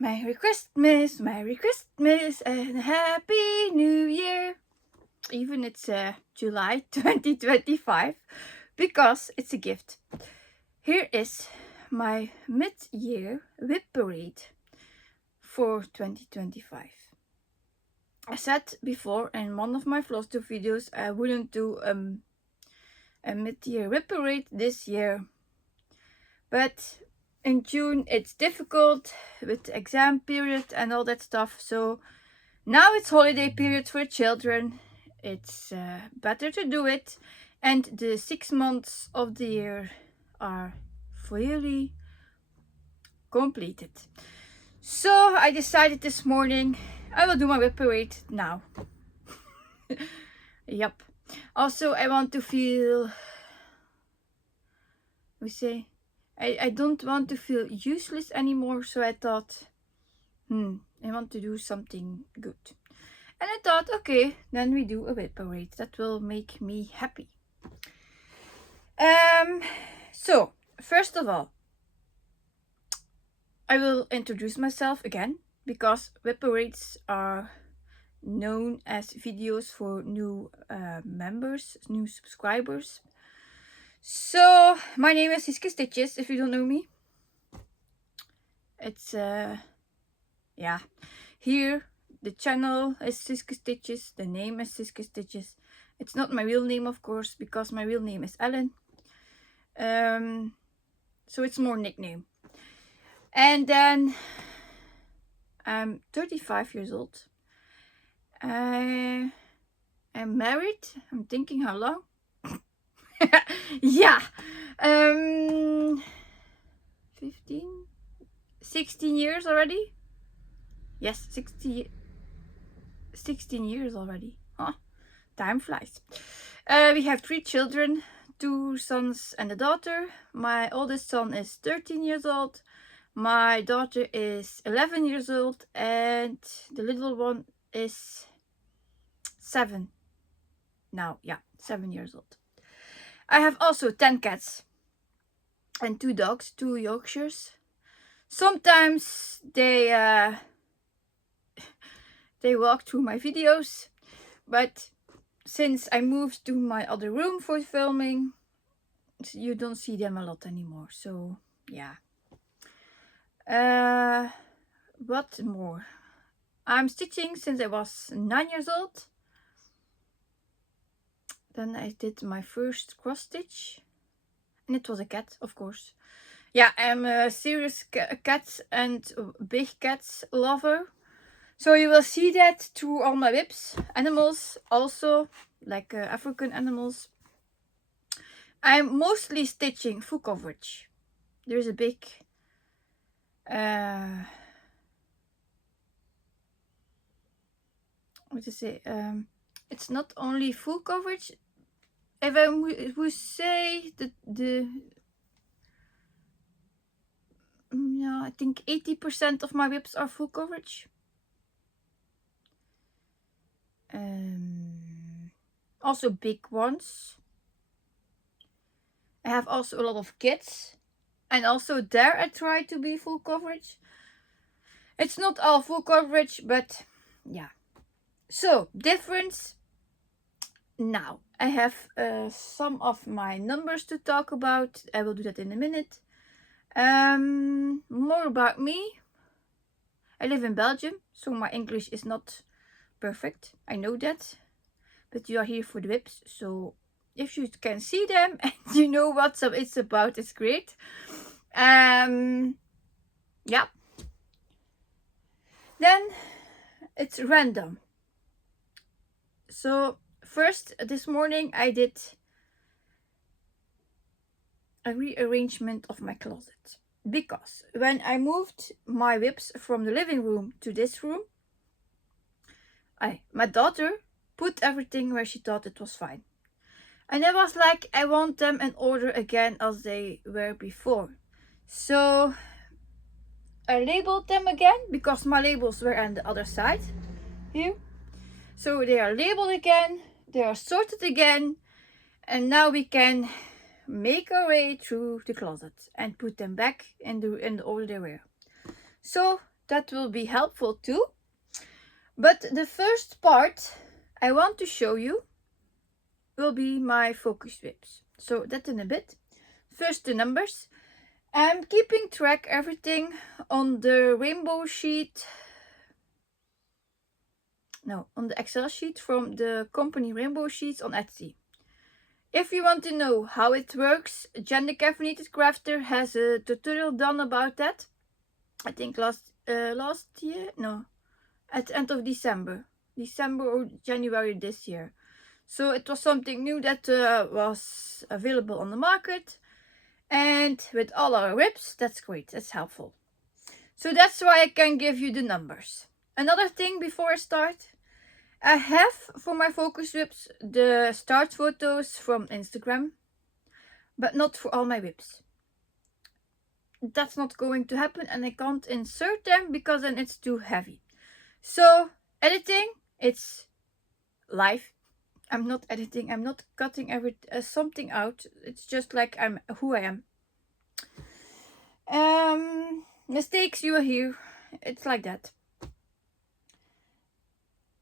Merry Christmas, and a Happy New Year. Even it's July 2025, because it's a gift. Here is my mid-year Wip Parade for 2025. I said before in one of my Vlogster videos I wouldn't do a mid-year Wip Parade this year. But in June it's difficult with the exam period and all that stuff, so now it's holiday period for children. It's better to do it, and the 6 months of the year are fully completed. So I decided this morning I will do my Wip Parade now. Yep. Also, I want to feel, I don't want to feel useless anymore, so I thought, I want to do something good. And I thought, okay, then we do a Wip Parade. That will make me happy. So, first of all, I will introduce myself again, because Wip Parades are known as videos for new members, new subscribers. So, my name is Siske Stitches, if you don't know me. It's, yeah, here the channel is Siske Stitches, the name is Siske Stitches. It's not my real name, of course, because my real name is Ellen. So it's more nickname. And then I'm 35 years old. I'm married. I'm thinking how long? Yeah. 16 years already? Yes, 16 years already. Huh? Time flies. We have 3 children, 2 sons and a daughter. My oldest son is 13 years old. My daughter is 11 years old, and the little one is 7 now. Yeah, 7 years old. I have also 10 cats and 2 dogs, 2 Yorkshires. Sometimes they walk through my videos, but since I moved to my other room for filming, you don't see them a lot anymore. So yeah. What more? I'm stitching since I was 9 years old. Then I did my first cross stitch, and it was a cat, of course. Yeah, I'm a serious cat and big cats lover. So you will see that through all my whips. Animals also, like African animals. I'm mostly stitching full coverage. There's a big what to say, it's not only full coverage. If I would say that yeah, I think 80% of my whips are full coverage. Also big ones. I have also a lot of kids, and also there I try to be full coverage. It's not all full coverage, but yeah. So, difference. Now, I have some of my numbers to talk about. I will do that in a minute. More about me. I live in Belgium, so my English is not perfect. I know that. But you are here for the whips, so if you can see them and you know what it's about, it's great. Yeah. Then it's random. So first, this morning I did a rearrangement of my closet, because when I moved my whips from the living room to this room, my daughter put everything where she thought it was fine. And I was like, I want them in order again as they were before. So I labeled them again, because my labels were on the other side here. So they are labeled again, they are sorted again, and now we can make our way through the closet and put them back in the order they were. So that will be helpful too. But the first part I want to show you will be my focus whips. So that in a bit. First the numbers. I'm keeping track everything on the rainbow sheet. No, on the Excel sheet from the company Rainbow Sheets on Etsy. If you want to know how it works, Gender Caffeinated Crafter has a tutorial done about that. I think last year? No, at the end of December or January this year. So it was something new that was available on the market. And with all our whips, that's great, that's helpful. So that's why I can give you the numbers. Another thing before I start, I have for my focus whips the start photos from Instagram, but not for all my whips. That's not going to happen, and I can't insert them because then it's too heavy. So editing, it's live. I'm not editing, I'm not cutting something out. It's just like I'm who I am. Mistakes you will hear. It's like that.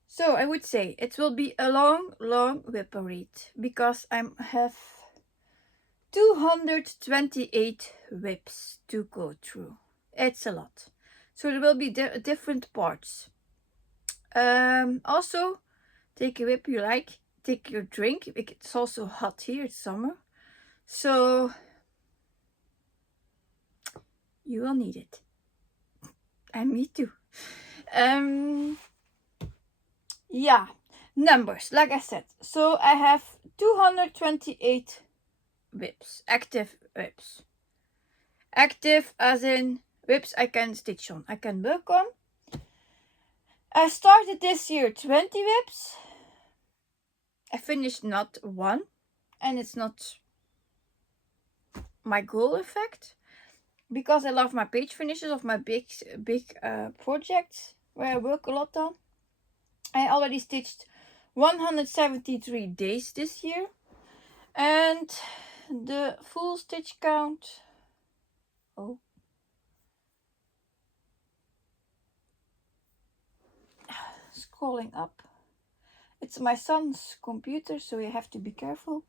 So I would say it will be a long whip parade because I have 228 whips to go through. It's a lot. So there will be different parts. Also, take a whip you like. Take your drink. It's also hot here. It's summer. So you will need it. And me too. Yeah, numbers, like I said. So I have 228 whips, active whips. Active as in whips I can stitch on, I can work on. I started this year 20 whips. I finished not one, and it's not my goal, in fact, because I love my page finishes of my big projects where I work a lot on. I already stitched 173 days this year, and the full stitch count, scrolling up, it's my son's computer, so you have to be careful.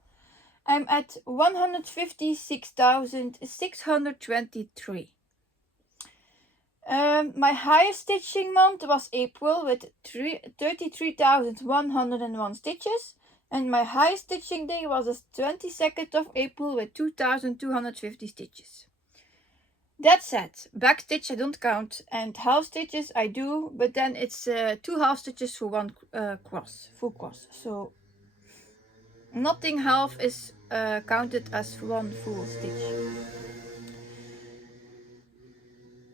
I'm at 156,623. My highest stitching month was April with 33,101 stitches, and my highest stitching day was the 22nd of April with 2,250 stitches. That said, back stitch I don't count, and half stitches I do, but then it's 2 half stitches for one full cross. So nothing half is counted as one full stitch.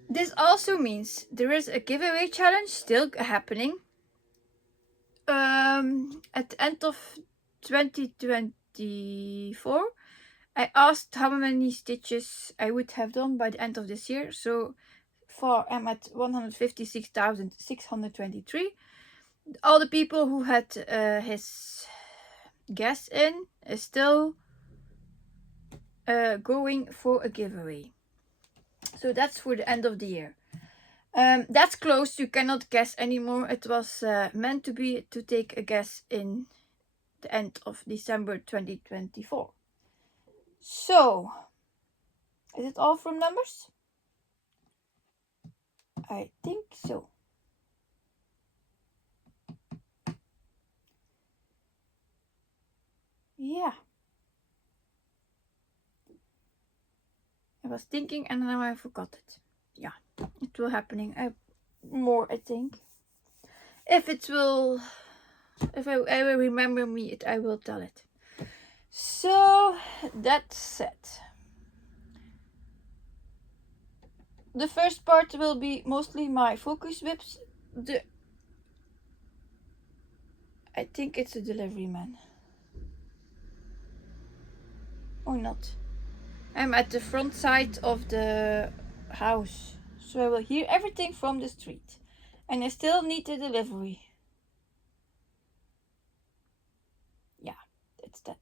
This also means there is a giveaway challenge still happening. At the end of 2024, I asked how many stitches I would have done by the end of this year. So far I'm at 156,623. All the people who had his guess in is still going for a giveaway. So that's for the end of the year. That's close. You cannot guess anymore. It was meant to be to take a guess in the end of December 2024. So, is it all from numbers? I think so. Yeah. I was thinking and now I forgot it. Yeah, it will happening more, I think. If I will remember me, I will tell it. So that's it. The first part will be mostly my focus whips. I think it's a delivery man. Or not. I'm at the front side of the house, so I will hear everything from the street. And I still need the delivery. Yeah, it's that.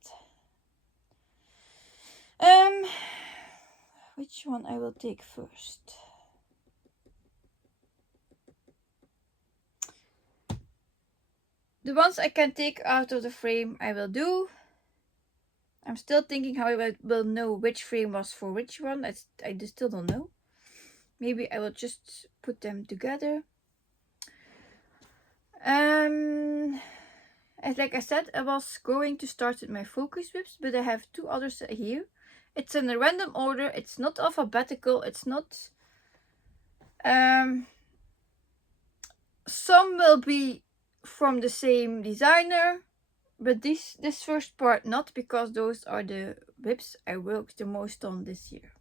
Which one I will take first? The ones I can take out of the frame I will do. I'm still thinking how I will know which frame was for which one. I still don't know. Maybe I will just put them together. As like I said, I was going to start with my focus whips, but I have two others here. It's in a random order. It's not alphabetical. It's not. Some will be from the same designer, but this first part not, because those are the whips I worked the most on this year.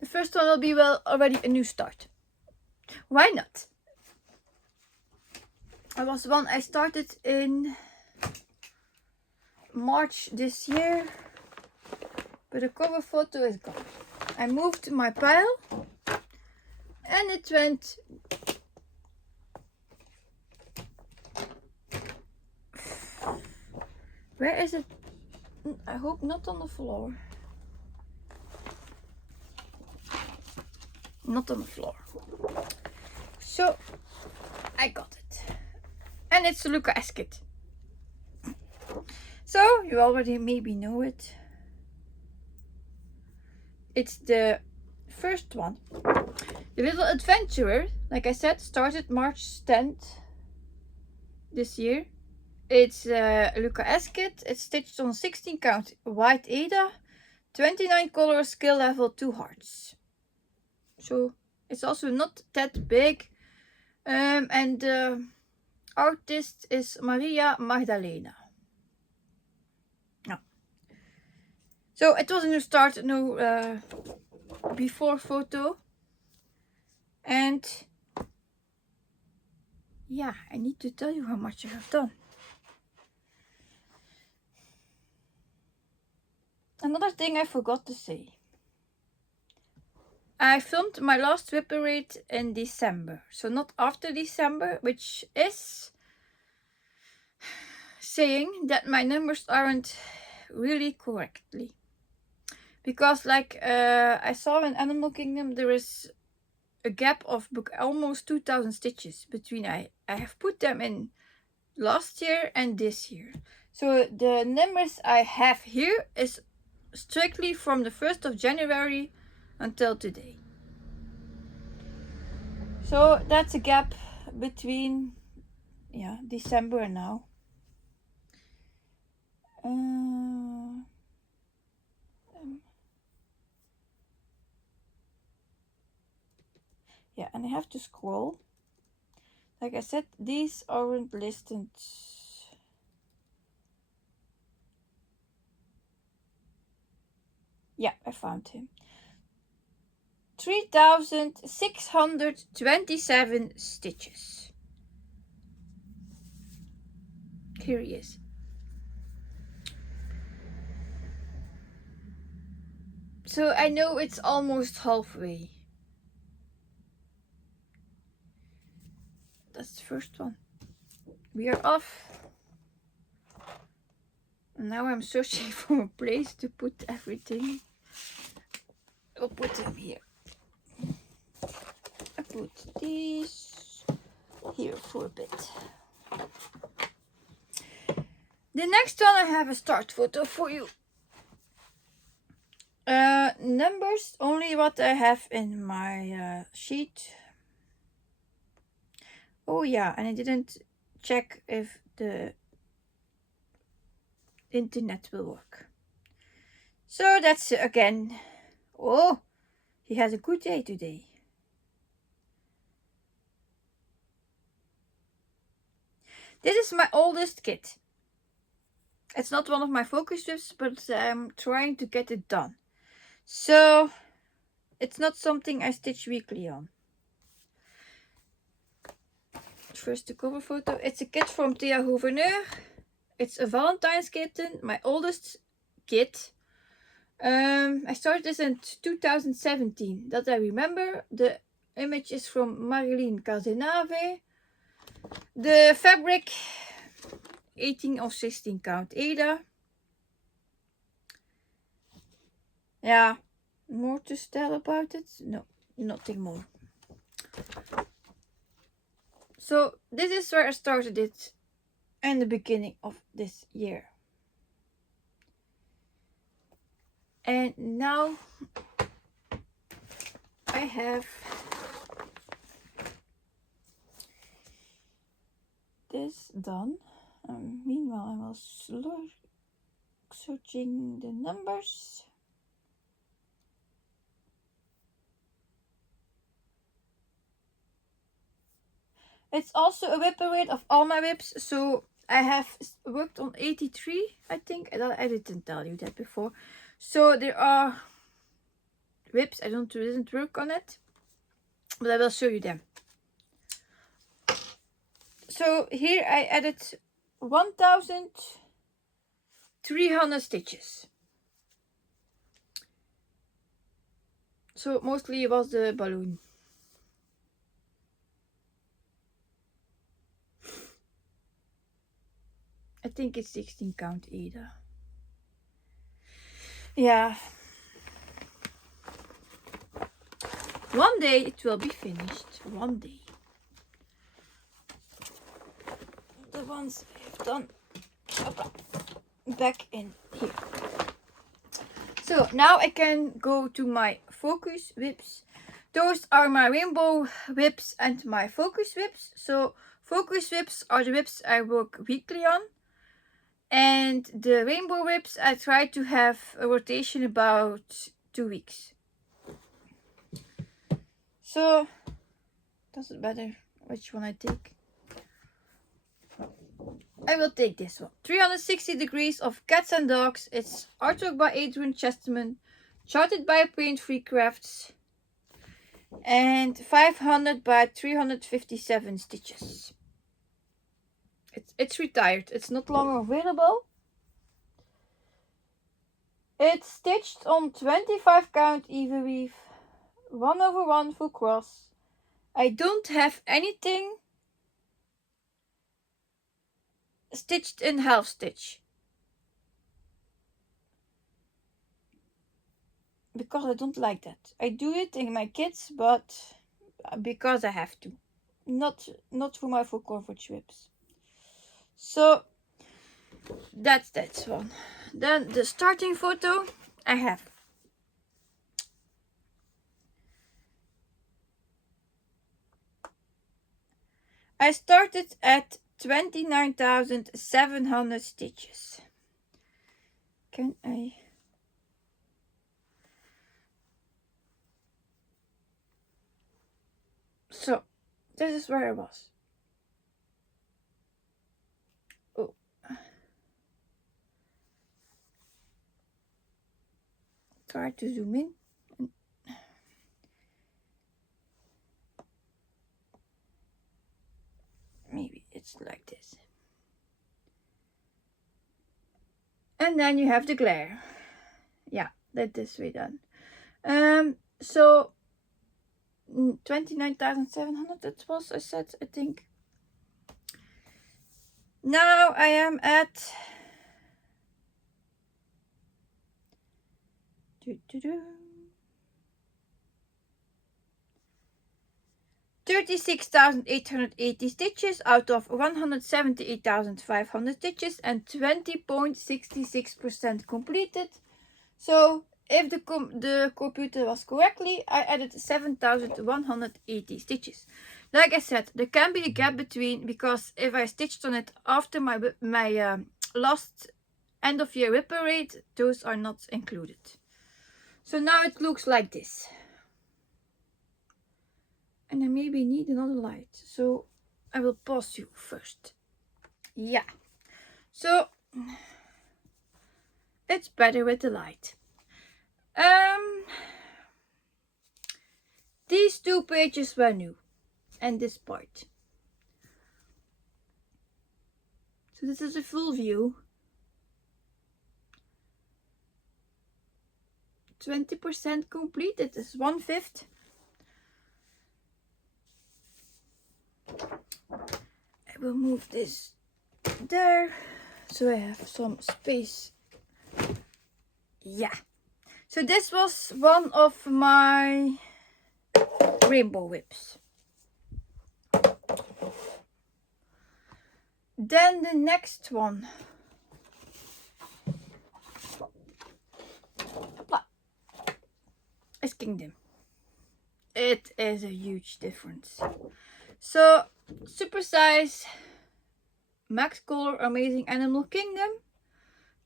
The first one will be, well, already a new start. Why not? It was one I started in March this year, but the cover photo is gone. I moved my pile and it went where is it? I hope not on the floor. Not on the floor. So I got it. And it's the Luca-S kit. So you already maybe know it. It's the first one. The Little Adventurer, like I said, started March 10th this year. It's a Luca-S kit. It's stitched on 16 count white Ada, 29 colors, skill level 2 hearts. So it's also not that big. And the artist is Maria Magdalena. No. So it was a new start, no before photo. And yeah, I need to tell you how much I have done. Another thing I forgot to say. I filmed my last Wip Parade in December. So not after December, which is saying that my numbers aren't really correctly. Because like I saw in Animal Kingdom, there is a gap of almost 2,000 stitches between I have put them in last year and this year. So the numbers I have here is strictly from the 1st of January until today. So that's a gap between December and now. Yeah, and I have to scroll. Like I said, these aren't listed. Yeah, I found him. 3,627 stitches. Here he is. So I know it's almost halfway. That's the first one. We are off. Now I'm searching for a place to put everything. I'll put them here. I put these here for a bit. The next one I have a start photo for you. Numbers, only what I have in my sheet. Oh yeah, and I didn't check if the internet will work. So that's again. Oh, he has a good day today. This is my oldest kit. It's not one of my focus strips, but I'm trying to get it done. So it's not something I stitch weekly on. First the cover photo. It's a kit from Thea Hoover. It's a Valentine's kitten, my oldest kit. I started this in 2017. That I remember. The image is from Marilyn Cazenave. The fabric 18 or 16 count Ada. Yeah, more to tell about it? No, nothing more. So this is where I started it and the beginning of this year. And now I have this done. Meanwhile, I was searching the numbers. It's also a whip parade of all my whips, so I have worked on 83, I think. I didn't tell you that before. So there are whips, I didn't work on it, but I will show you them. So here I added 1,300 stitches. So mostly it was the balloon. I think it's 16 count either. Yeah. One day it will be finished. One day. The ones I've done back in here. So now I can go to my focus whips. Those are my rainbow whips and my focus whips. So focus whips are the whips I work weekly on. And the rainbow whips I try to have a rotation about 2 weeks. So doesn't matter which one I take. I will take this one. 360 Degrees of Cats and Dogs. It's artwork by Adrian Chesterman, charted by Paint Free Crafts, and 500 by 357 stitches. It's retired. It's not longer available. It's stitched on 25 count even weave, 1/1 full cross. I don't have anything stitched in half stitch because I don't like that. I do it in my kits, but because I have to, not for my full coverage whips. So that's that one. Then the starting photo I have. I started at 29,700 stitches. Can I? So this is where I was. Oh. Try to zoom in. Maybe it's like this. And then you have the glare. Yeah, that this way done. So 29,700 that was, I said, I think. Now I am at 36,880 stitches out of 178,500 stitches and 20.66% completed. So if the computer was correctly, I added 7,180 stitches. Like I said, there can be a gap between, because if I stitched on it after my last end of year whip parade, those are not included. So now it looks like this. And I maybe need another light, so I will pause you first. Yeah, so it's better with the light. These 2 pages were new, and this part. So this is a full view. 20% completed is 1/5. I will move this there so I have some space. Yeah. So this was one of my rainbow whips. Then the next one. Is Kingdom. It is a huge difference. So, super size, max color, amazing animal kingdom.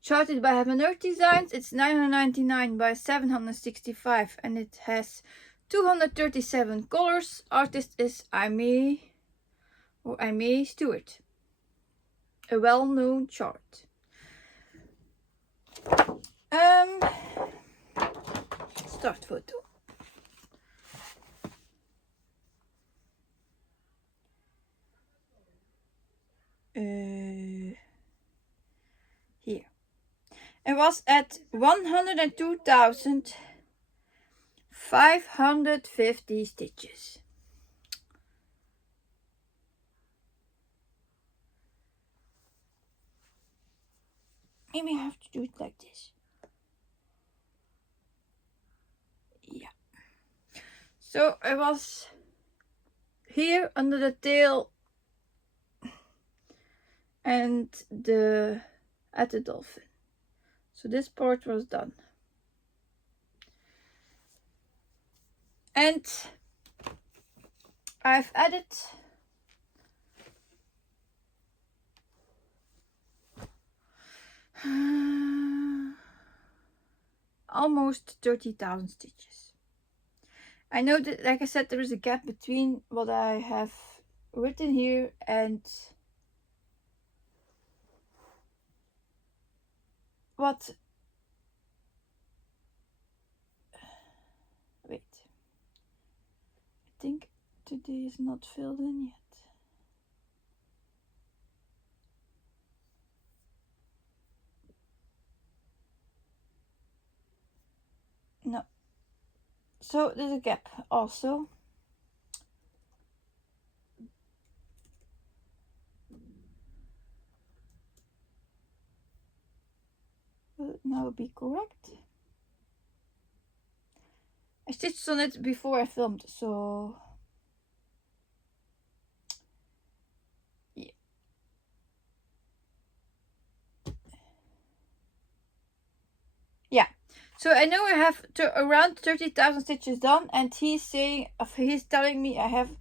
Charted by Heaven Earth Designs. It's 999 by 765 and it has 237 colors. Artist is Aimee Stewart. A well-known chart. Start photo. Here. It was at 102,550 stitches. Maybe I have to do it like this. Yeah. So it was here under the tail and at the dolphin. So this part was done. And I've added almost 30,000 stitches. I know that, like I said, there is a gap between what I have written here and what. Wait. I think today is not filled in yet. No. So there's a gap also. Will it now be correct? I stitched on it before I filmed, so yeah. Yeah. So I know I have around 30,000 stitches done, and he's telling me I have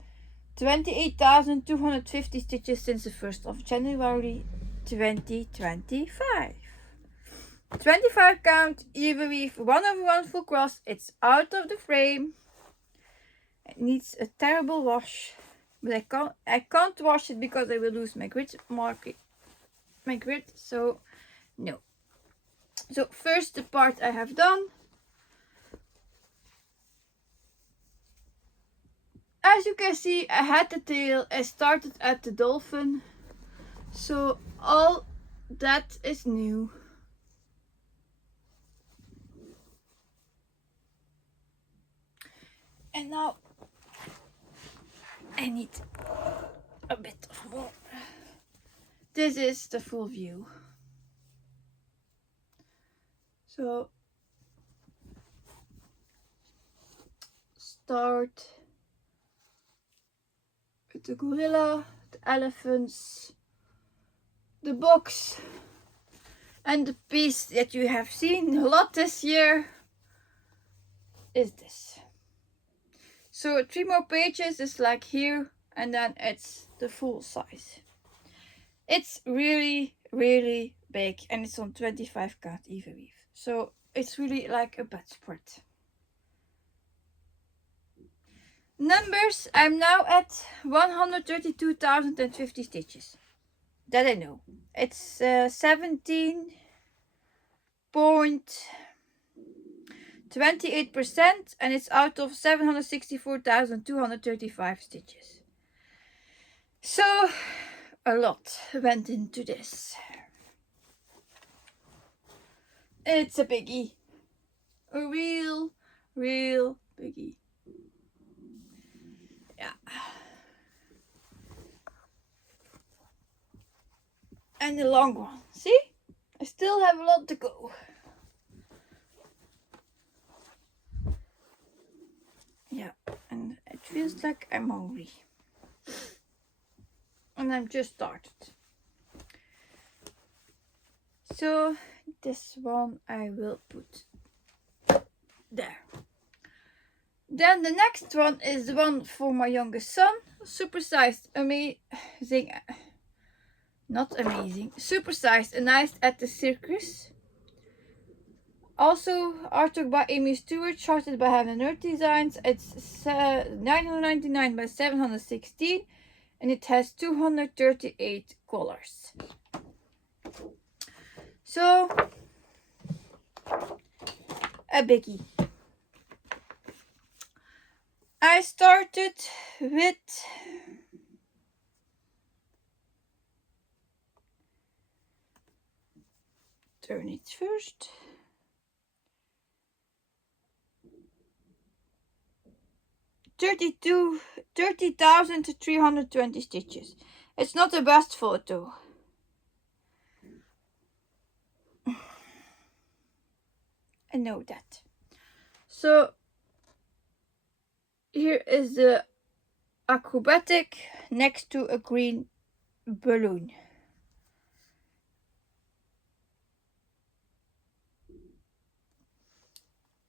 28,250 stitches since the 1st of January 2025. 25 count, Year Weave, 1/1 full cross. It's out of the frame. It needs a terrible wash, but I can't wash it because I will lose my grid so no. So first the part I have done. As you can see, I had the tail, I started at the dolphin, so all that is new. And now I need a bit of more. This is the full view. So start with the gorilla, the elephants, the box, and the piece that you have seen a lot this year is this. So 3 more pages is like here, and then it's the full size. It's really, really big, and it's on 25 count Year Weave. So it's really like a bedspread. Numbers, I'm now at 132,050 stitches. That I know. It's 17.28%, and it's out of 764,235 stitches. So a lot went into this. It's a biggie. A real biggie. Yeah. And the long one. See? I still have a lot to go. Yeah, and it feels like I'm hungry. And I'm just started. So this one I will put there. Then the next one is the one for my youngest son. Supersized, amazing, not amazing, supersized and nice at the circus. Also artwork by Amy Stewart, charted by Heaven and Earth Designs. It's $999 by $716 and it has 238 colors. So a biggie. I started with turn it first. 30,320 stitches. It's not the best photo. I know that. So here is the acrobatic next to a green balloon.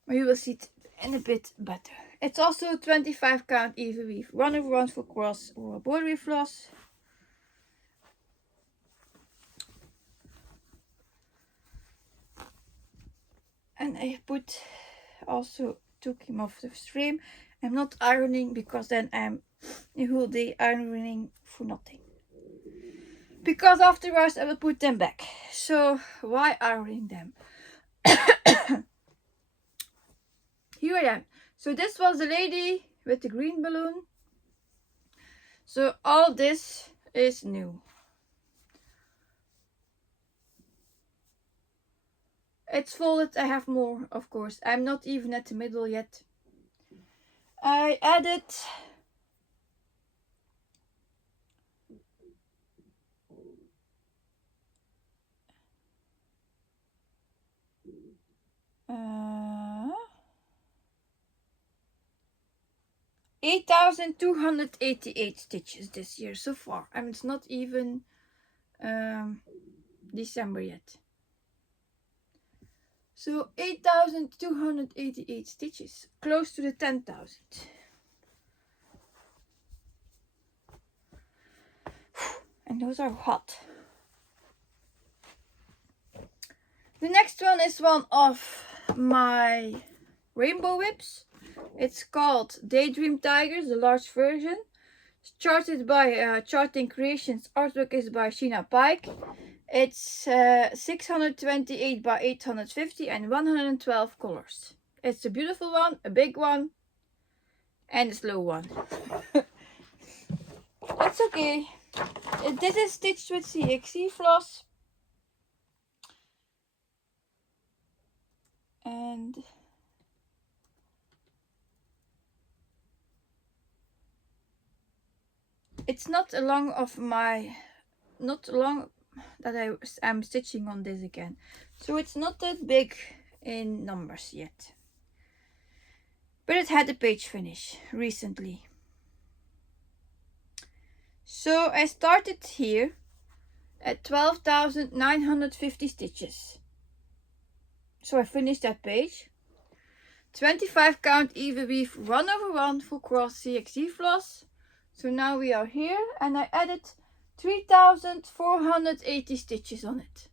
You will see it in a bit better. It's also a 25 count even weave, 1/1 for cross or embroidery floss. And I took him off the frame. I'm not ironing because then I'm the whole day ironing for nothing. Because afterwards I will put them back. So why ironing them? Here I am. So this was the lady with the green balloon. So all this is new. It's folded. I have more, of course. I'm not even at the middle yet. I added uh, 8,288 stitches this year so far, and it's not even December yet. So 8,288 stitches, close to the 10,000. And those are hot. The next one is one of my rainbow whips. It's called Daydream Tigers, the large version. It's charted by Charting Creations. Artwork is by Sheena Pike. It's 628 by 850 and 112 colors. It's a beautiful one, a big one, and a slow one. It's okay. This is stitched with CXC floss. And it's not long that I'm stitching on this again. So it's not that big in numbers yet. But it had a page finish recently. So I started here at 12,950 stitches. So I finished that page. 25 count even weave 1/1 full cross CXC floss. So now we are here and I added 3,480 stitches on it.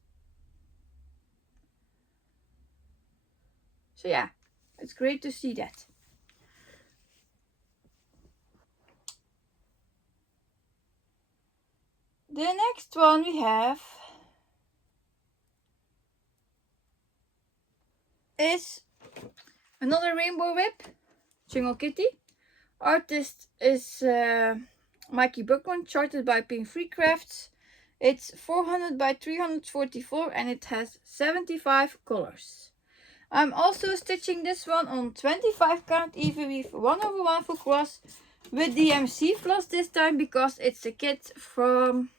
So yeah, it's great to see that. The next one we have is another rainbow whip, Jingle Kitty. Artist is Mikey Buckman, charted by Pink Free Crafts. It's 400 by 344 and it has 75 colors. I'm also stitching this one on 25 count even weave 1/1 full cross with DMC floss this time because it's a kit from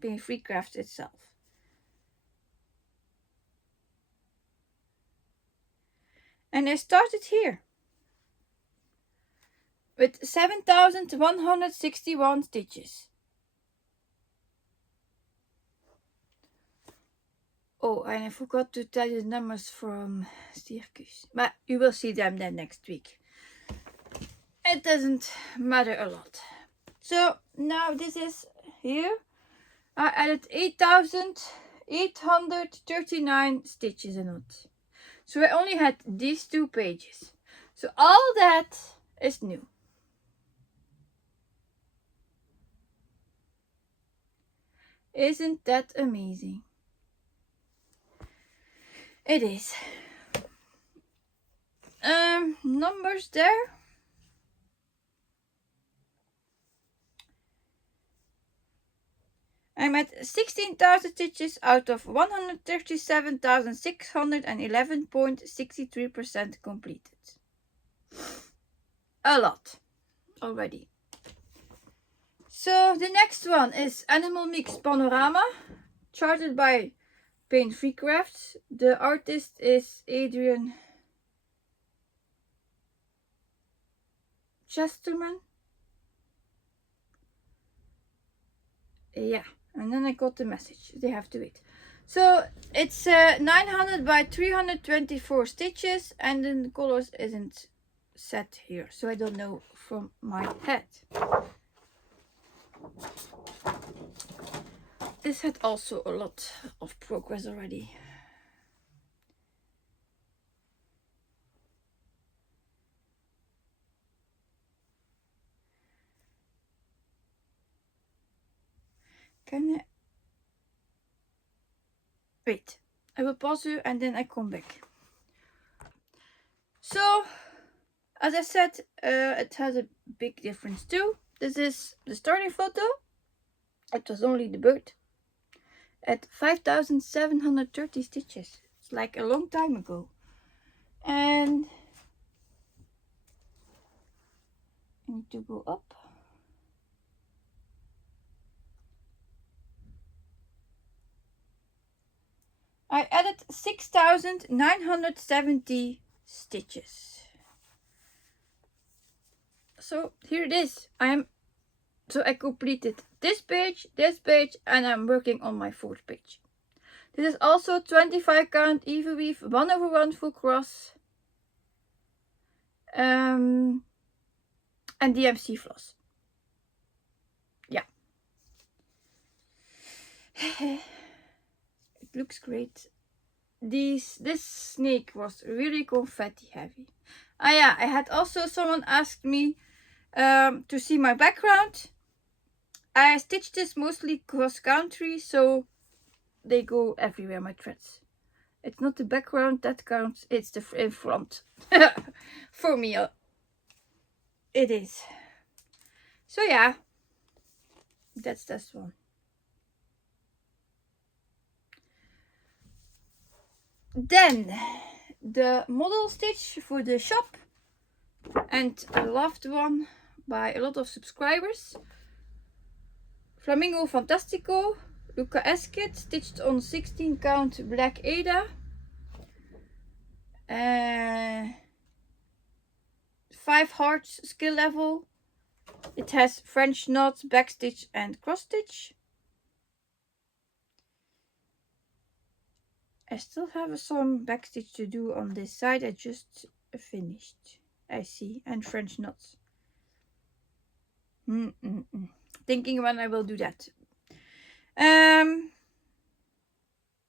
Pink Free Crafts itself. And I started here with 7,161 stitches. Oh, and I forgot to tell you the numbers from Circus. But you will see them then next week. It doesn't matter a lot. So now this is here. I added 8,839 stitches in it. So I only had these 2 pages. So all that is new. Isn't that amazing? It is. Numbers there. I'm at 16,000 stitches out of 137,611.63% completed. A lot already. So the next one is Animal Mix Panorama, charted by Paint Free Crafts. The artist is Adrian Chesterman. Yeah, and then I got the message. They have to wait. So it's 900 by 324 stitches, and then the colors isn't set here, so I don't know from my head. This had also a lot of progress already. Can I... Wait, I will pause you and then I come back. So, as I said, it has a big difference too. This is the starting photo. It was only the bird. At 5,730 stitches. It's like a long time ago. And I need to go up. I added 6,970 stitches. So here it is. So I completed this page, and I'm working on my 4th page. This is also 25 count even weave 1/1 full cross, and DMC floss. Yeah. It looks great. This snake was really confetti heavy. Ah yeah, I had also someone asked me to see my background. I stitched this mostly cross country, so they go everywhere, my threads. It's not the background that counts, it's the in front. For me, it is. So yeah, that's this one. Then the model stitch for the shop, and a loved one by a lot of subscribers. Flamingo Fantastico, Luca-S kit, stitched on 16 count black Ada. 5 hearts skill level. It has French knot, backstitch and cross stitch. I still have some backstitch to do on this side. I just finished, I see, and French knots. Thinking when I will do that.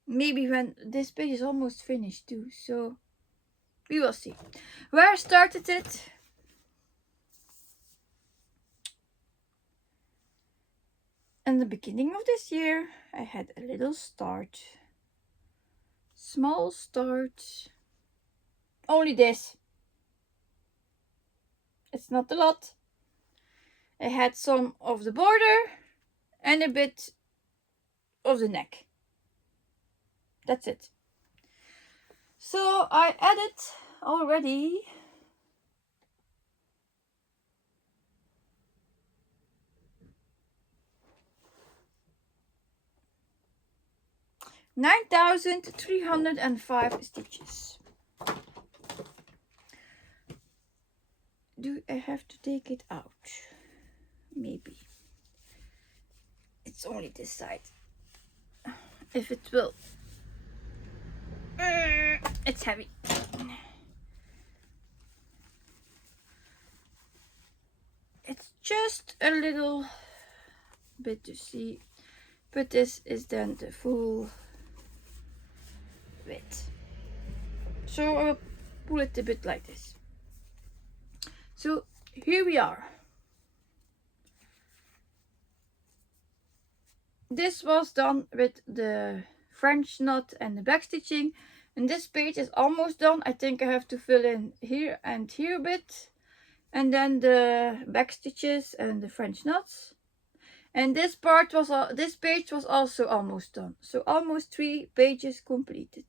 Maybe when this page is almost finished too, so we will see. Where I started it. In the beginning of this year, I had a little start. Small start. Only this. It's not a lot. I had some of the border and a bit of the neck. That's it. So I added already 9,305 stitches. Do I have to take it out? Maybe. It's only this side. If it will It's heavy. It's just a little bit to see, but this is then the full width. So I'll pull it a bit like this. So here we are. This was done with the French knot and the back stitching, and this page is almost done. I think I have to fill in here and here a bit, and then the back stitches and the French knots. And this page was also almost done. So almost 3 pages completed.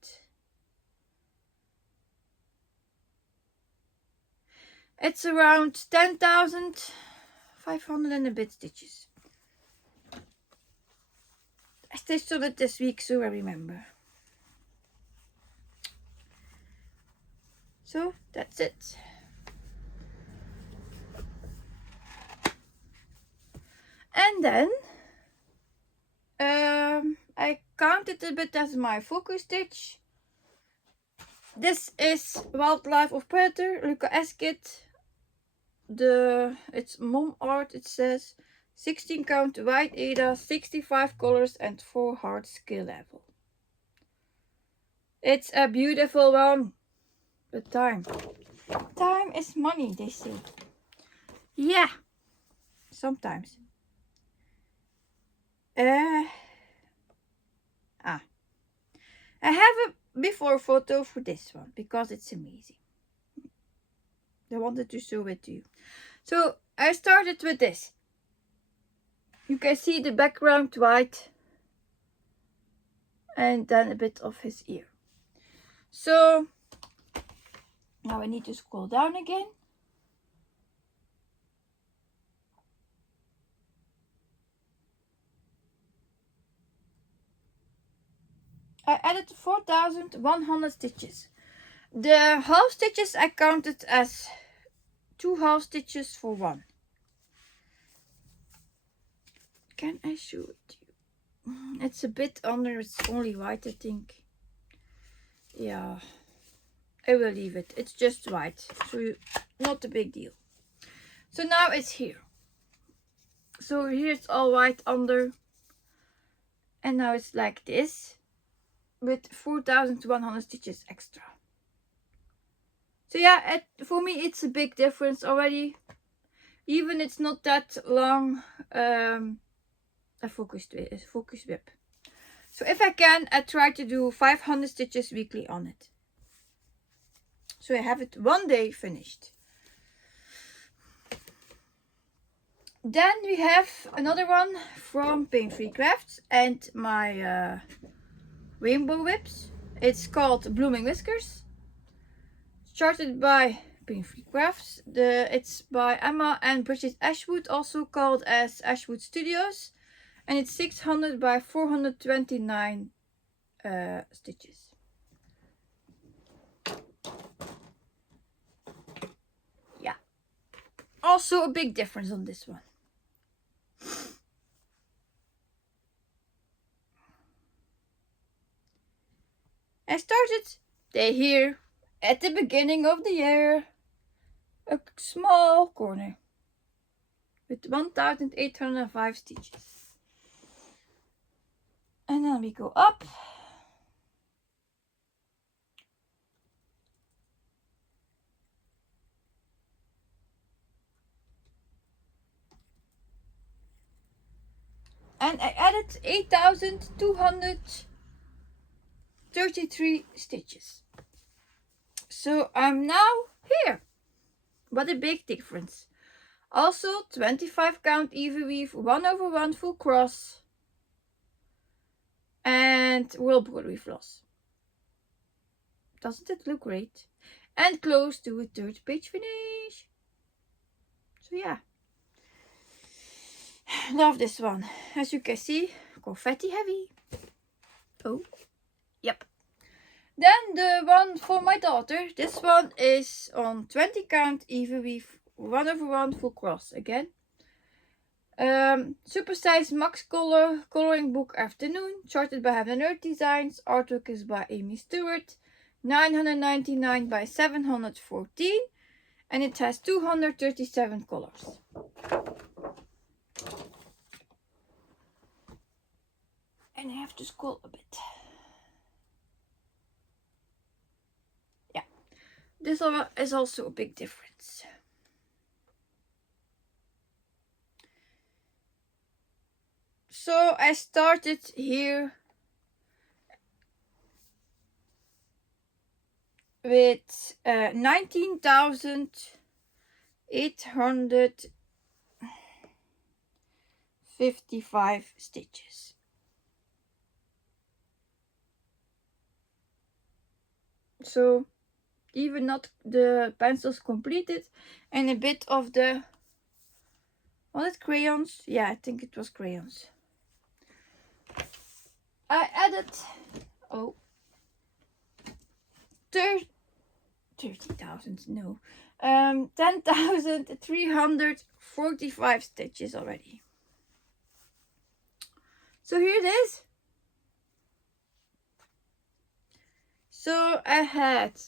It's around 10,500 and a bit stitches. I stitched on it this week, so I remember. So that's it. And then I counted a bit as my focus stitch. This is Wildlife of Predator, Luca-S kit. It's mom art, it says 16 count white Ada, 65 colors and 4 hard skill level. It's a beautiful one. But time is money, they say. Yeah, sometimes. I have a before photo for this one because it's amazing. I wanted to show it to you. So I started with this. You can see the background white and then a bit of his ear. So now I need to scroll down again. I added 4,100 stitches. The half stitches I counted as 2 half stitches for 1. Can I show it to you? It's a bit under, it's only white I think. Yeah, I will leave it. It's just white, so not a big deal. So now it's here. So here it's all white under. And now it's like this, with 4,100 stitches extra. So yeah, for me it's a big difference already. Even it's not that long a focus whip. So if I can, I try to do 500 stitches weekly on it. So I have it one day finished. Then we have another one from Pain-Free Crafts and my rainbow whips. It's called Blooming Whiskers. Started by Pain-Free Crafts. It's by Emma and Bridget Ashwood, also called as Ashwood Studios. And it's 600 by 429 stitches. Yeah. Also a big difference on this one. I started here at the beginning of the year, a small corner with 1,805 stitches. And then we go up. And I added 8,233 stitches. So I'm now here. What a big difference. Also 25 count even weave, 1/1 full cross. And whirlpool floss. Doesn't it look great? And close to a 3rd page finish. So yeah. Love this one. As you can see, confetti heavy. Oh, yep. Then the one for my daughter. This one is on 20 count even weave, 1/1 full cross again. Super size max color coloring book afternoon, charted by Heaven and Earth Designs. Artwork is by Amy Stewart. 999 by 714, and it has 237 colors. And I have to scroll a bit. Yeah, this is also a big difference. So I started here with 19,855 stitches. So even not the pencils completed, and a bit of the, was it crayons? Yeah, I think it was crayons. I added 30,000, no, 10,345 stitches already. So here it is. So I had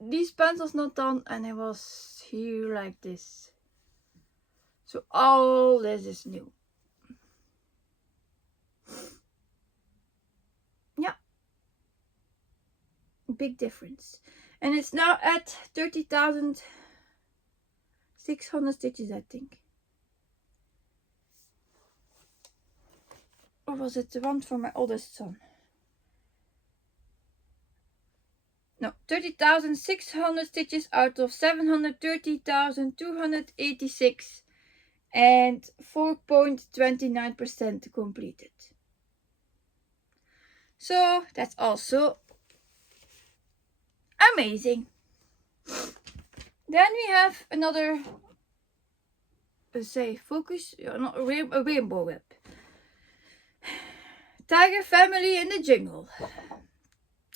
these pencils not done, and it was here like this. So all this is new. Yeah, big difference. And it's now at 30,600 stitches, I think. Or was it the one for my oldest son? No, 30,600 stitches out of 730,286 and 4.29% completed. So that's also amazing. Then we have another, focus, not a rainbow web. Tiger Family in the Jungle.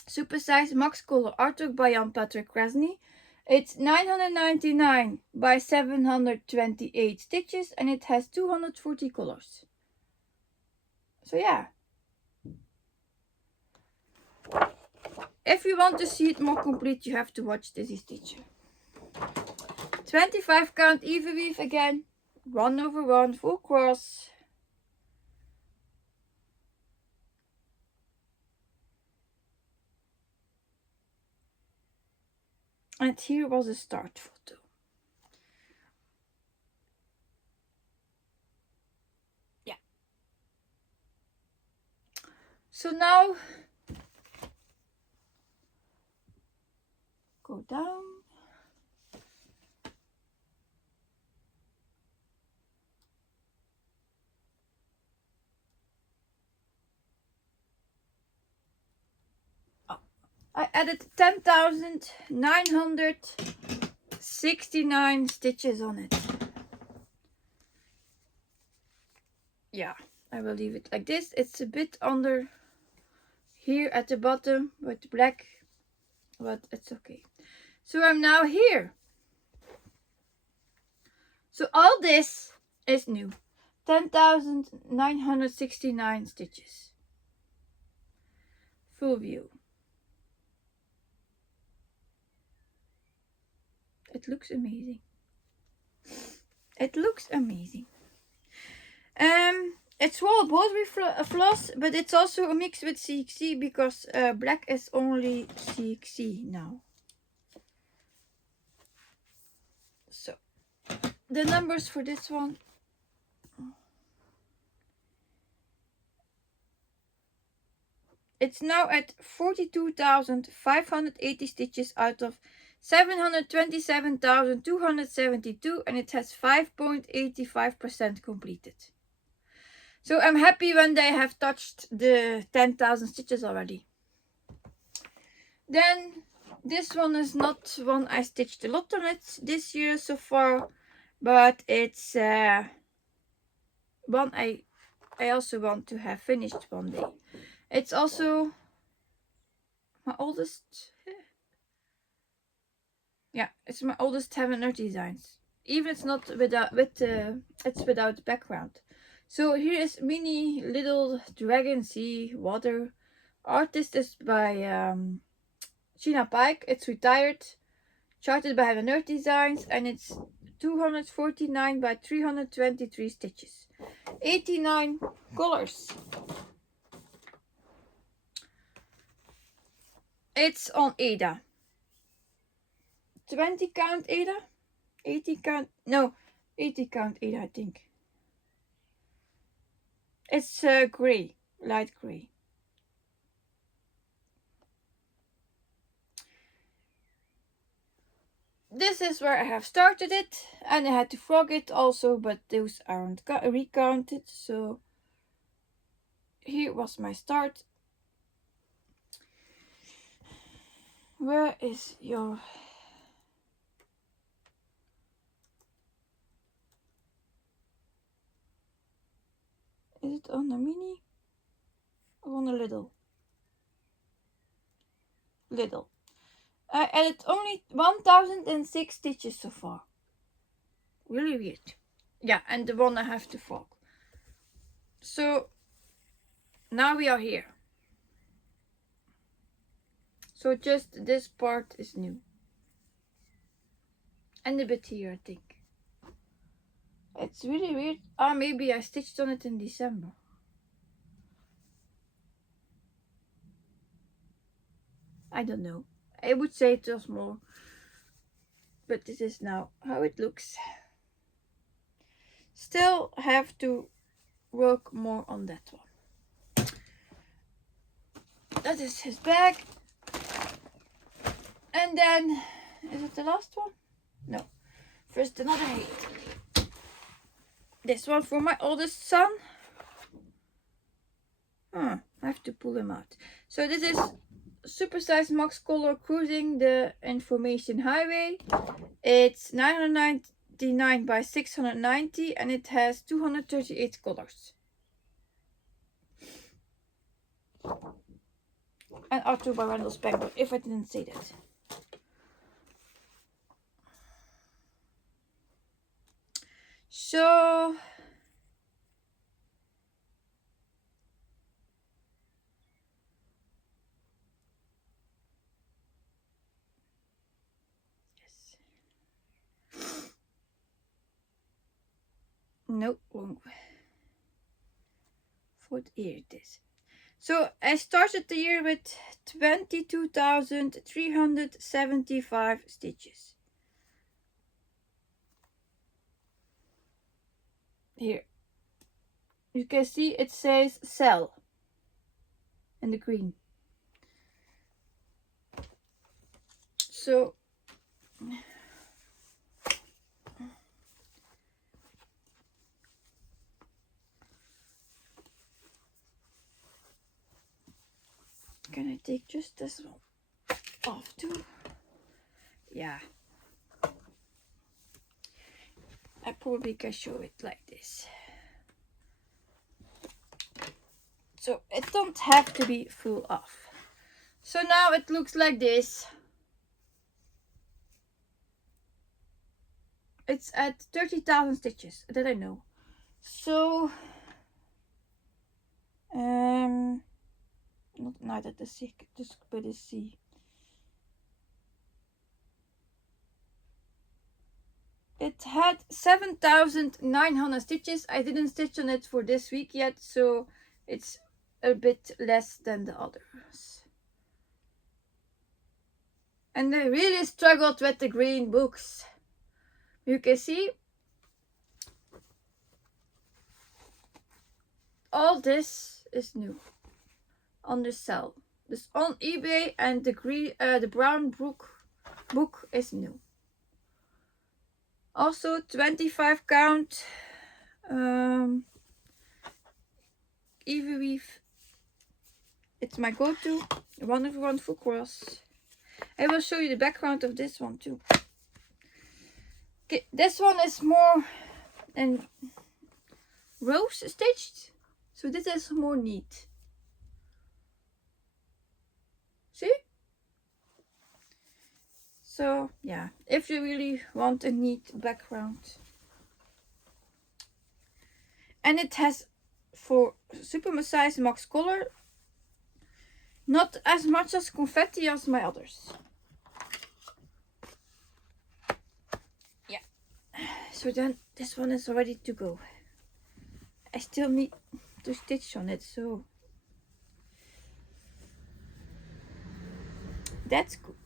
Super size max color artwork by Jan Patrick Krasny. It's 999 by 728 stitches, and it has 240 colors. So yeah. If you want to see it more complete, you have to watch Dizzy Stitcher. 25 count even weave again. 1/1 full cross. And here was a start photo. Yeah. So now go down. I added 10,969 stitches on it. Yeah, I will leave it like this. It's a bit under here at the bottom with black, but it's okay. So I'm now here. So all this is new. 10,969 stitches. Full view. It looks amazing. It looks amazing. It's Wall Rotary floss, but it's also a mix with CXC because black is only CXC now. So the numbers for this one. It's now at 42,580 stitches out of 727,272, and it has 5.85% completed. So I'm happy when they have touched the 10,000 stitches already. Then this one is not one I stitched a lot on it this year so far, but it's one I also want to have finished one day. It's also my oldest. Yeah, it's my oldest Heaven and Earth Designs. even it's not without it's without background. So here is mini little dragon sea water. Artist is by Gina Pike. It's retired, charted by Have Nerd Designs, and it's 249 by 323 stitches, 89 colors. It's on Ada. 20 count Ada, 80 count, no, 80 count Ada, I think. It's grey, light grey. This is where I have started it, and I had to frog it also, but those aren't recounted, so here was my start. Where is your... Is it on a mini or on a little? Little. I added only 1006 stitches so far. Really weird. Yeah, and the one I have to frog. So now we are here. So just this part is new. And a bit here, I think. It's really weird. Ah, maybe I stitched on it in December. I don't know. I would say it was more. But this is now how it looks. Still have to work more on that one. That is his bag. And then, is it the last one? No. First another Haeds. This one for my oldest son. I have to pull him out. So this is Supersize Max Color Cruising the Information Highway. It's 999 by 690 and it has 238 colors. And Arthur by Randall Spangler, if I didn't say that. So nope, wrong. Fourth year it is. So I started the year with 22,375 stitches. Here. You can see it says cell in the green. So can I take just this one off too? Yeah. I probably can show it like this. So it don't have to be full off. So now it looks like this. It's at 30,000 stitches, that I know. So not at the C, just by the C. It had 7,900 stitches. I didn't stitch on it for this week yet, so it's a bit less than the others. And I really struggled with the green books. You can see all this is new on the cell. This on eBay, and the green, the brown book is new. Also 25 count Year Wip. It's my go-to. One full cross. I will show you the background of this one too. Okay, this one is more in rose stitched, so this is more neat. See? So yeah, if you really want a neat background. And it has, for super size max color, not as much as confetti as my others. Yeah. So then this one is ready to go. I still need to stitch on it, so that's good.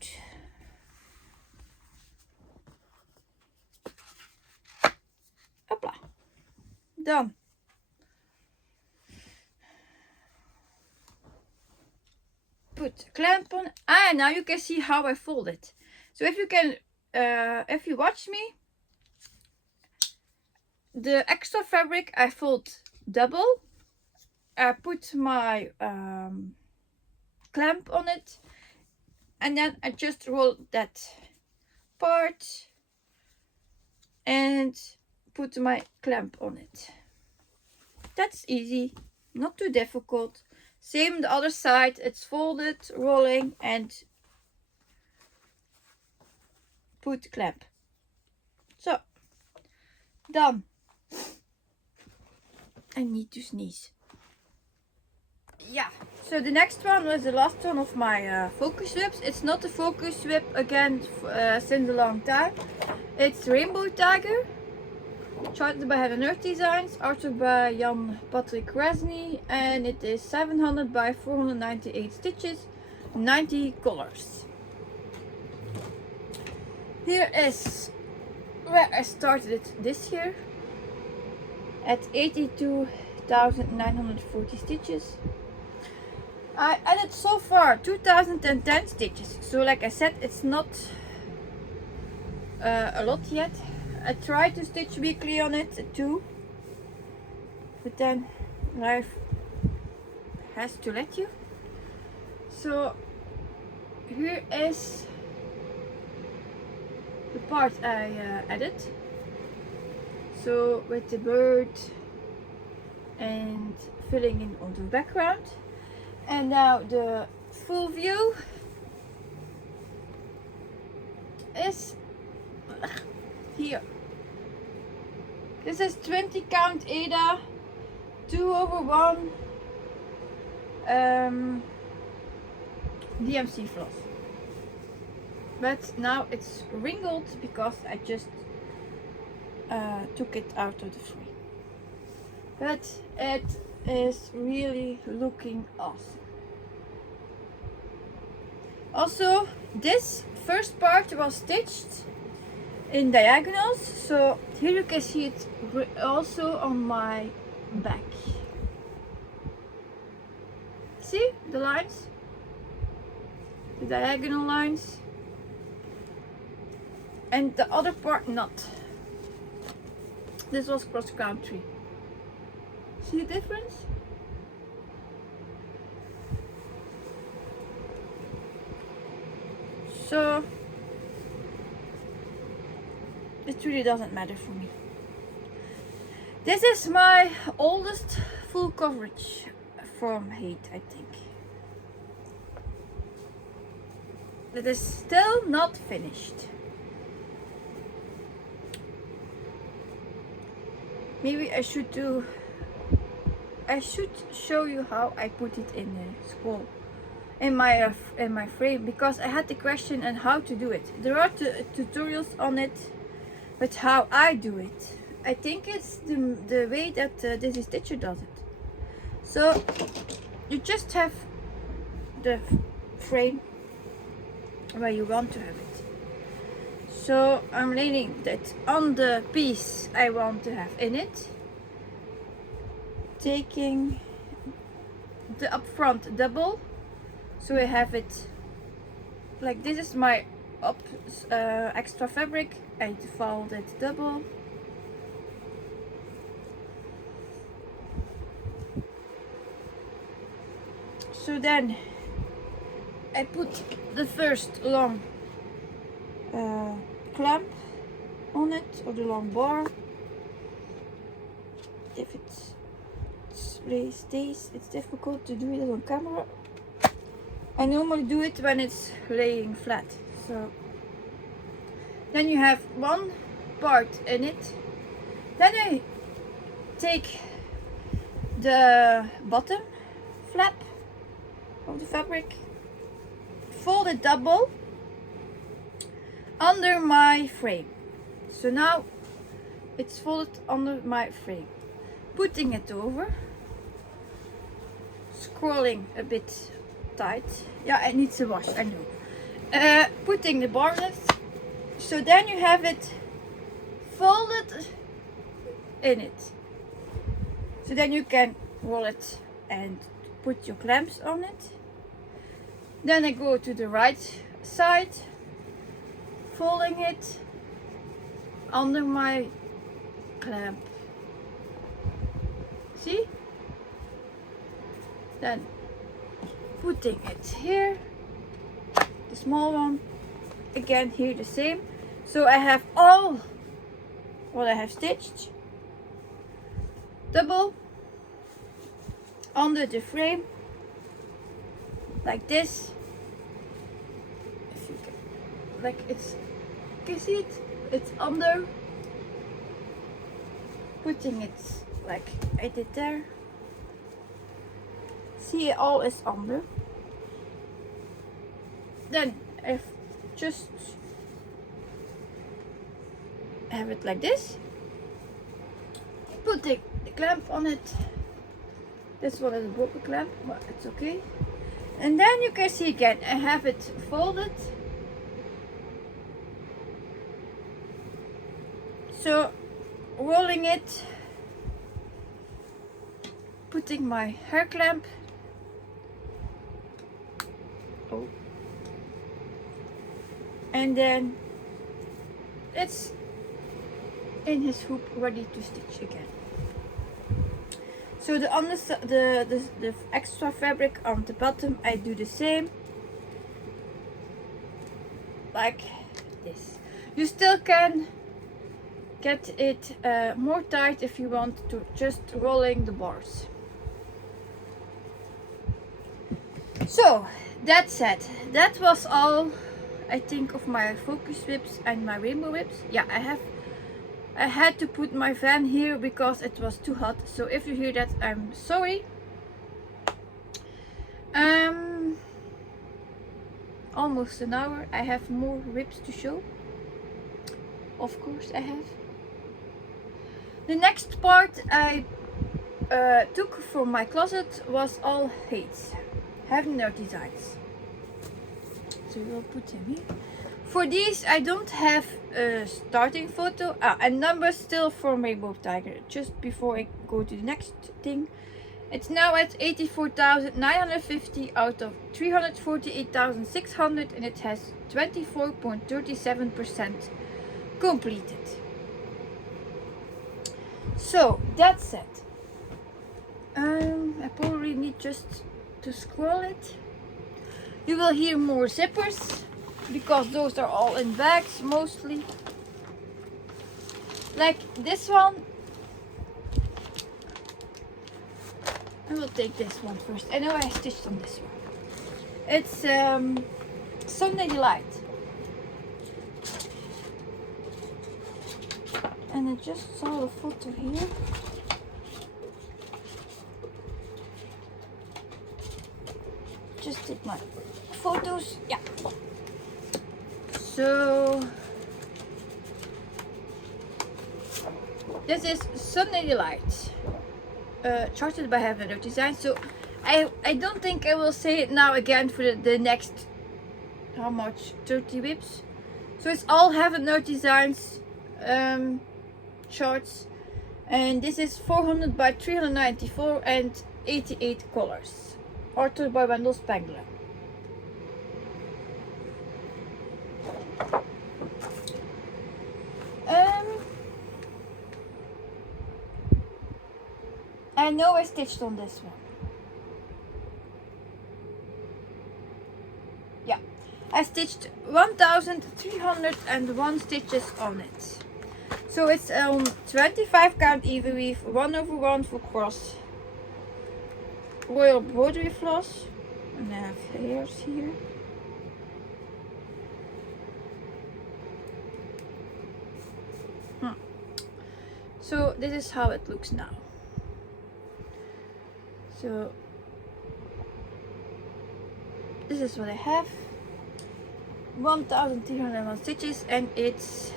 Hopla. Done. Put a clamp on. Ah, now you can see how I fold it. So if you can, if you watch me, the extra fabric I fold double. I put my clamp on it, and then I just roll that part and put my clamp on it. That's easy, not too difficult. Same the other side, it's folded, rolling, and put clamp. So, done. I need to sneeze. Yeah, so the next one was the last one of my focus whips. It's not a focus whip again since a long time. It's Rainbow Tiger, charted by Head and Earth Designs, artwork by Jan Patrick Resny, and it is 700 by 498 stitches, 90 colors. Here is where I started it this year at 82,940 stitches. I added so far 2010 stitches, so like I said, it's not a lot yet. I tried to stitch weekly on it too, but then life has to let you. So here is the part I added. So with the bird and filling in on the background. And now the full view is here. This is 20 count Ada 2/1 DMC floss. But now it's wrinkled because I just took it out of the frame. But it is really looking awesome. Also, this first part was stitched in diagonals, so here you can see it also on my back. See the lines, the diagonal lines, and the other part not. This was cross country. See the difference? So it really doesn't matter for me. This is my oldest full coverage from Haeds, I think. It is still not finished. Maybe I should show you how I put it in the scroll. In my frame, because I had the question on how to do it. There are tutorials on it, but how I do it, I think it's the way that Dizzy Stitcher does it. So you just have the frame where you want to have it. So I'm laying that on the piece I want to have in it, taking the upfront double. So I have it like this is my extra fabric. I fold it double. So then I put the first long clamp on it, or the long bar. If it really stays, it's difficult to do it on camera. I normally do it when it's laying flat, so Then you have one part in it. Then I take the bottom flap of the fabric, fold it double under my frame. So now it's folded under my frame. Putting it over, scrolling a bit tight. Yeah, it needs a wash, I know. Putting the bonnet. So then you have it folded in it. So then you can roll it and put your clamps on it. Then I go to the right side, folding it under my clamp. See? Then putting it here, the small one, again here the same. So I have all what I have stitched, double under the frame, like this. If you can, like it's, can you see it? It's under. Putting it like I did there. See, it all is under. Then I just have it like this. Putting the clamp on it. This one is a broken clamp, but it's okay. And then you can see again, I have it folded. So rolling it, putting my hair clamp. Oh. And then it's in his hoop, ready to stitch again. So the extra fabric on the bottom, I do the same, like this. You still can get it more tight if you want to, just rolling the bars. So that's it. That was all, I think, of my focus whips and my rainbow whips. Yeah, I had to put my fan here because it was too hot. So if you hear that, I'm sorry. Almost an hour. I have more whips to show. Of course I have. The next part I took from my closet was all Haeds. Having their designs. So we'll put them here. For these I don't have a starting photo and numbers still from Rainbow Tiger. Just before I go to the next thing. It's now at 84,950 out of 348,600 and it has 24.37% completed. So that's it. I probably need just to scroll it. You will hear more zippers because those are all in bags mostly. Like this one. I will take this one first. I know I stitched on this one. It's Sunday Delight. And I just saw the photo here. Just did my photos. Yeah. So this is Sunday Delight. Charted by Having Their Design. So I don't think I will say it now again for the next, how much, 30 whips. So it's all Having Their Designs charts, and this is 400 by 394 and 88 colors, authored by Wendell Spangler. I know I stitched on this one. Yeah, I stitched 1,301 stitches on it. So it's 25 count even weave, 1/1 for cross, royal broderie floss, and I have hairs here. So this is how it looks now. So this is what I have. 1301 stitches, and it's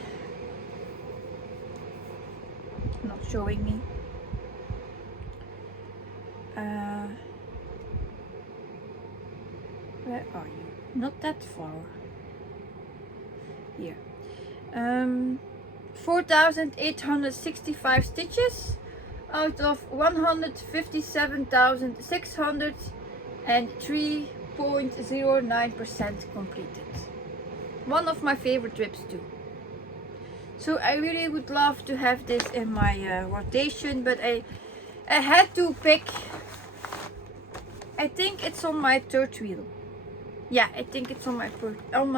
not showing me. Where are you? Not that far. Here. 4,865 stitches out of 157,603.09% completed. One of my favorite trips too. So I really would love to have this in my rotation, but I had to pick. I think it's on my third wheel. Yeah, I think it's on my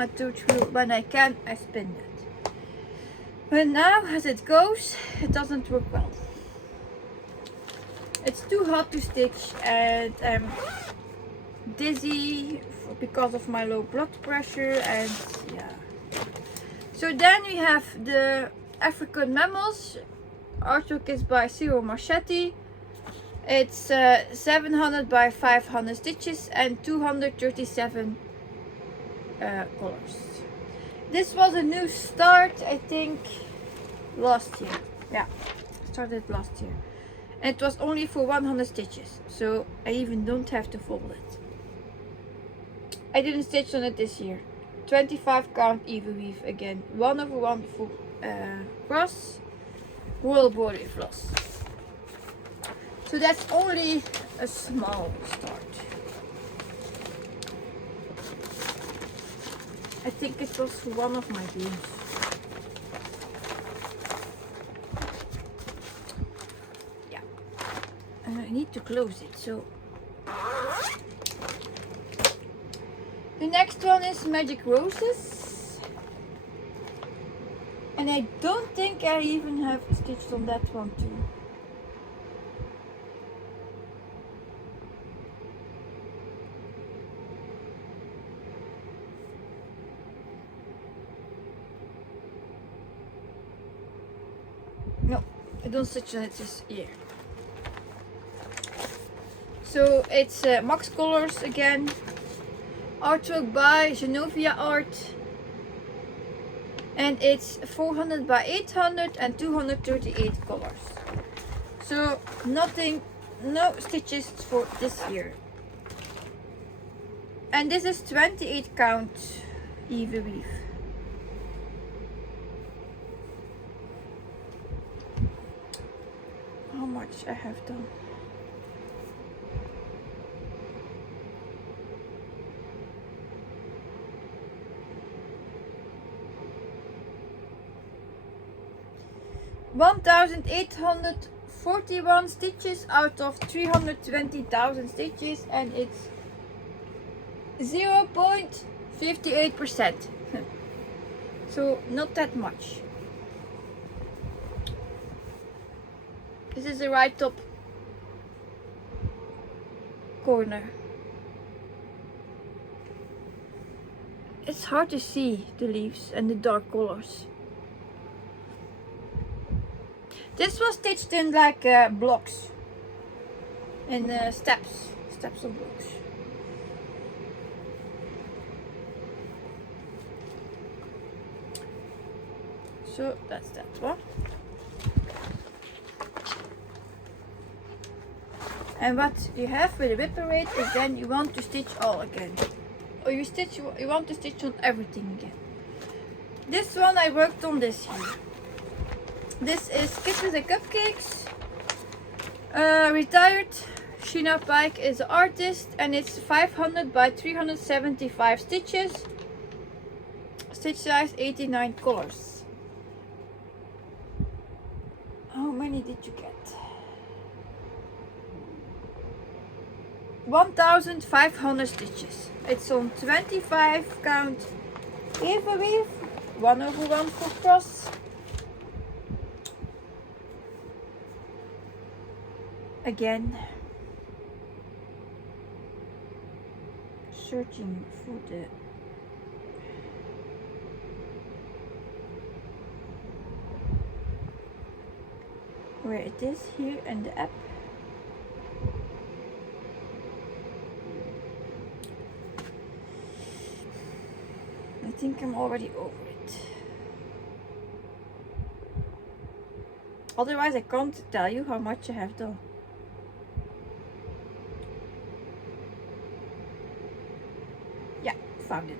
third wheel. When I can, I spin it. But now, as it goes, it doesn't work well. It's too hot to stitch, and I'm dizzy because of my low blood pressure, and yeah. So then we have the African mammals. Artwork is by Ciro Marchetti. It's 700 by 500 stitches and 237 colors. This was a new start, I think, last year. Yeah, started last year. And it was only for 100 stitches, so I even don't have to fold it. I didn't stitch on it this year. 25 count even weave again. 1/1 full cross, royal border floss. So that's only a small start. I think it was one of my games. Yeah. And I need to close it, so. The next one is Magic Roses. And I don't think I even have stitched on that one too. No, I don't stitch on it this year. So it's Max Colors again. Artwork by Genovia Art. And it's 400 by 800 and 238 colors. So nothing, no stitches for this year. And this is 28 count even weave. How much I have done? $1,841 stitches out of 320,000 stitches, and it's 0.58%. So not that much. This is the right top corner. It's hard to see the leaves and the dark colors. This was stitched in like blocks, in steps of blocks. So that's that one. And what you have with a Wip Parade is then you want to stitch all again. Or you want to stitch on everything again. This one I worked on this year. This is Kisses and Cupcakes. Retired Sheena Pike is the artist, and it's 500 by 375 stitches. Stitch size 89 colors. How many did you get? 1,500 stitches. It's on 25 count even weave, 1/1 full cross. Again, searching for the where it is here in the app. I think I'm already over it. Otherwise I can't tell you how much I have done. Yeah, found it.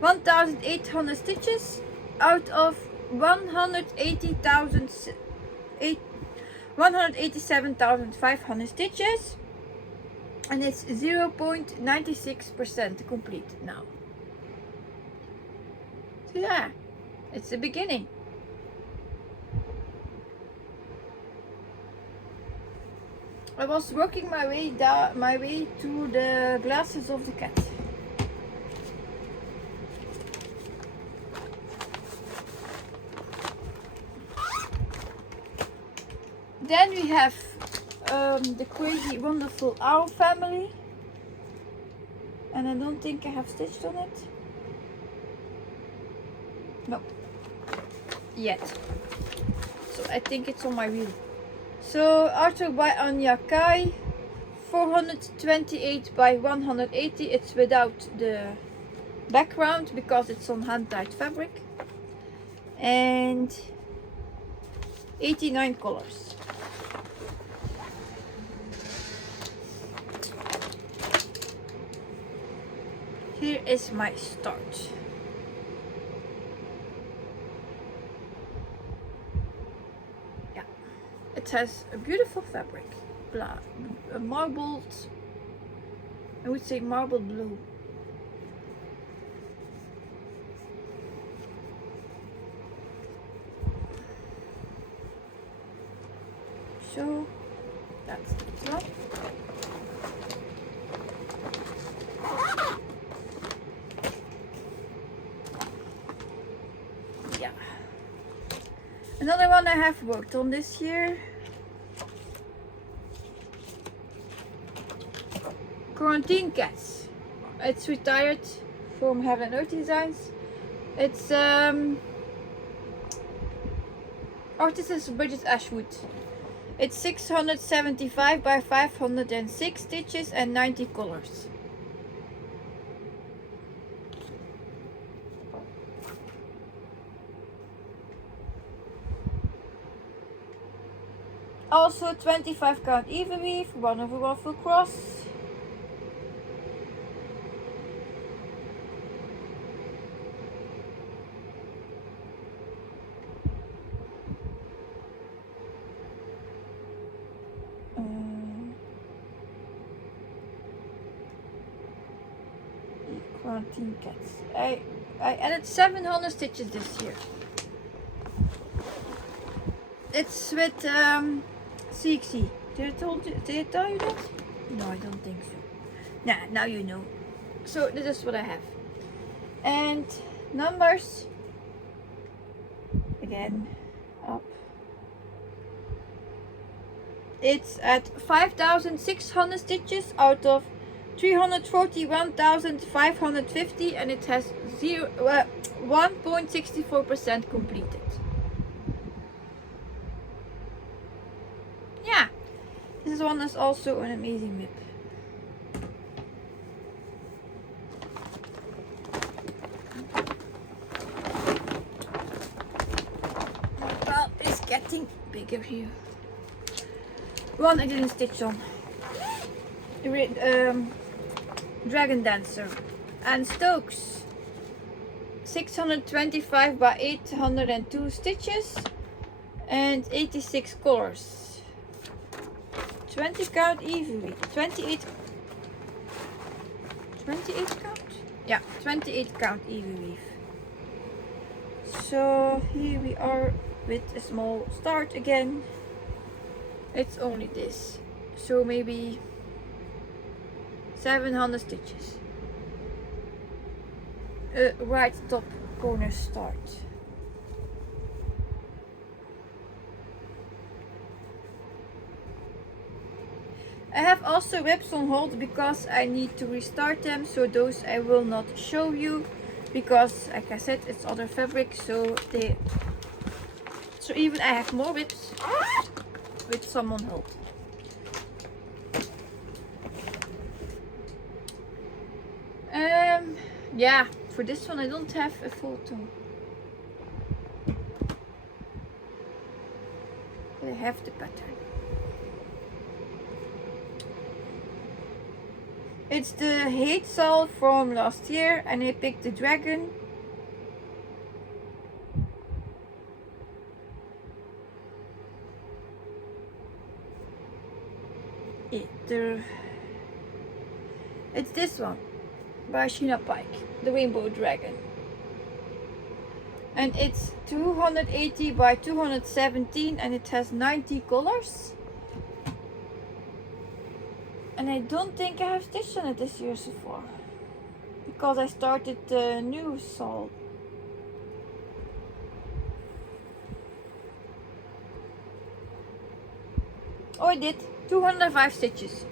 1,800 stitches out of 187,500 stitches, and it's 0.96% complete now. So yeah, it's the beginning. I was working my way to the glasses of the cat. Then we have the crazy wonderful owl family, and I don't think I have stitched on it. No, yet. So I think it's on my wheel. So artwork by Anya Kai, 428 by 180. It's without the background because it's on hand-dyed fabric, and 89 colors. Here is my start. Yeah, it has a beautiful fabric, a marbled, I would say marble blue. So that's this one. Yeah. Another one I have worked on this year. Quarantine Cats. It's retired from Heaven and Earth Designs. It's artist is Bridget Ashwood. It's 675 by 506 stitches and 90 colors. Also 25 count even weave, 1/1 full cross. Quarantine Cats. I added 700 stitches this year. It's with CXC. Did I tell you that? No, I don't think so. Nah, now you know. So this is what I have. And numbers. Again, up. It's at 5,600 stitches out of 341,550, and it has 1.64% completed. Yeah, this one is also an amazing whip. Well, it's getting bigger here. One I didn't stitch on. Dragon Dancer and Stokes, 625 by 802 stitches and 86 colors. 20 count evenly. 28 count? Yeah, 28 count even weave. So here we are with a small start again. It's only this, so maybe 700 stitches. Right top corner start. I have also whips on hold because I need to restart them, so those I will not show you because, like I said, it's other fabric, so even I have more whips. with some on hold. Yeah, for this one I don't have a photo. But I have the pattern. It's the Haeds from last year, and I picked the dragon. It's this one by Sheena Pike, the Rainbow Dragon. And it's 280 by 217 and it has 90 colors. And I don't think I have stitched on it this year so far, because I started the new saw. Oh, I did 205 stitches,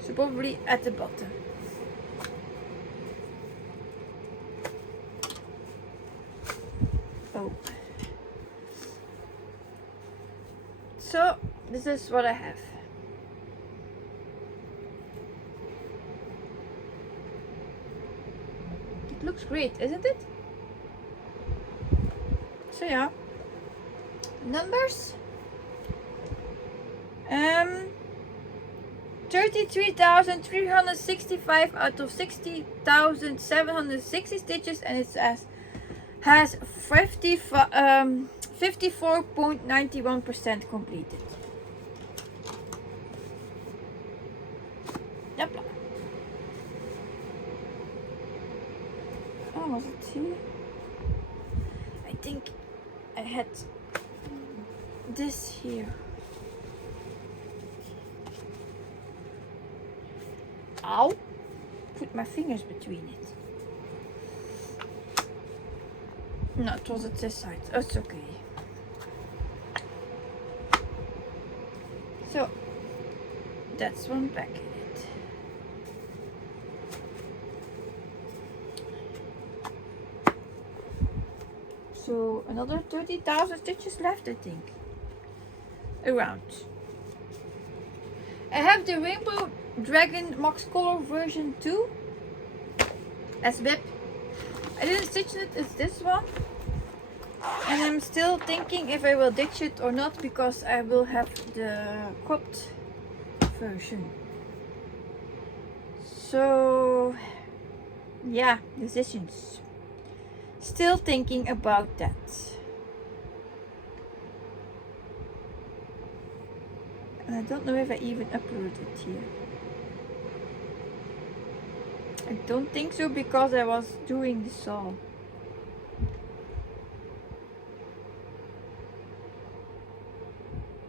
so probably at the bottom. Oh, so this is what I have. It looks great, isn't it? So yeah, numbers. 33,365 out of 60,760 stitches, and it has 54.91% completed. Yep. Oh, was it here? I think I had this here. Ow! Put my fingers between it. No, it was at this side. Oh, it's okay. So, that's one back in it. So, another 30,000 stitches left, I think. Around. I have the Rainbow Dragon Max Color version 2 as WIP. I didn't stitch it, it's this one. And I'm still thinking if I will ditch it or not, because I will have the cropped version. So, yeah, decisions. Still thinking about that. And I don't know if I even uploaded it here. I don't think so, because I was doing the saw.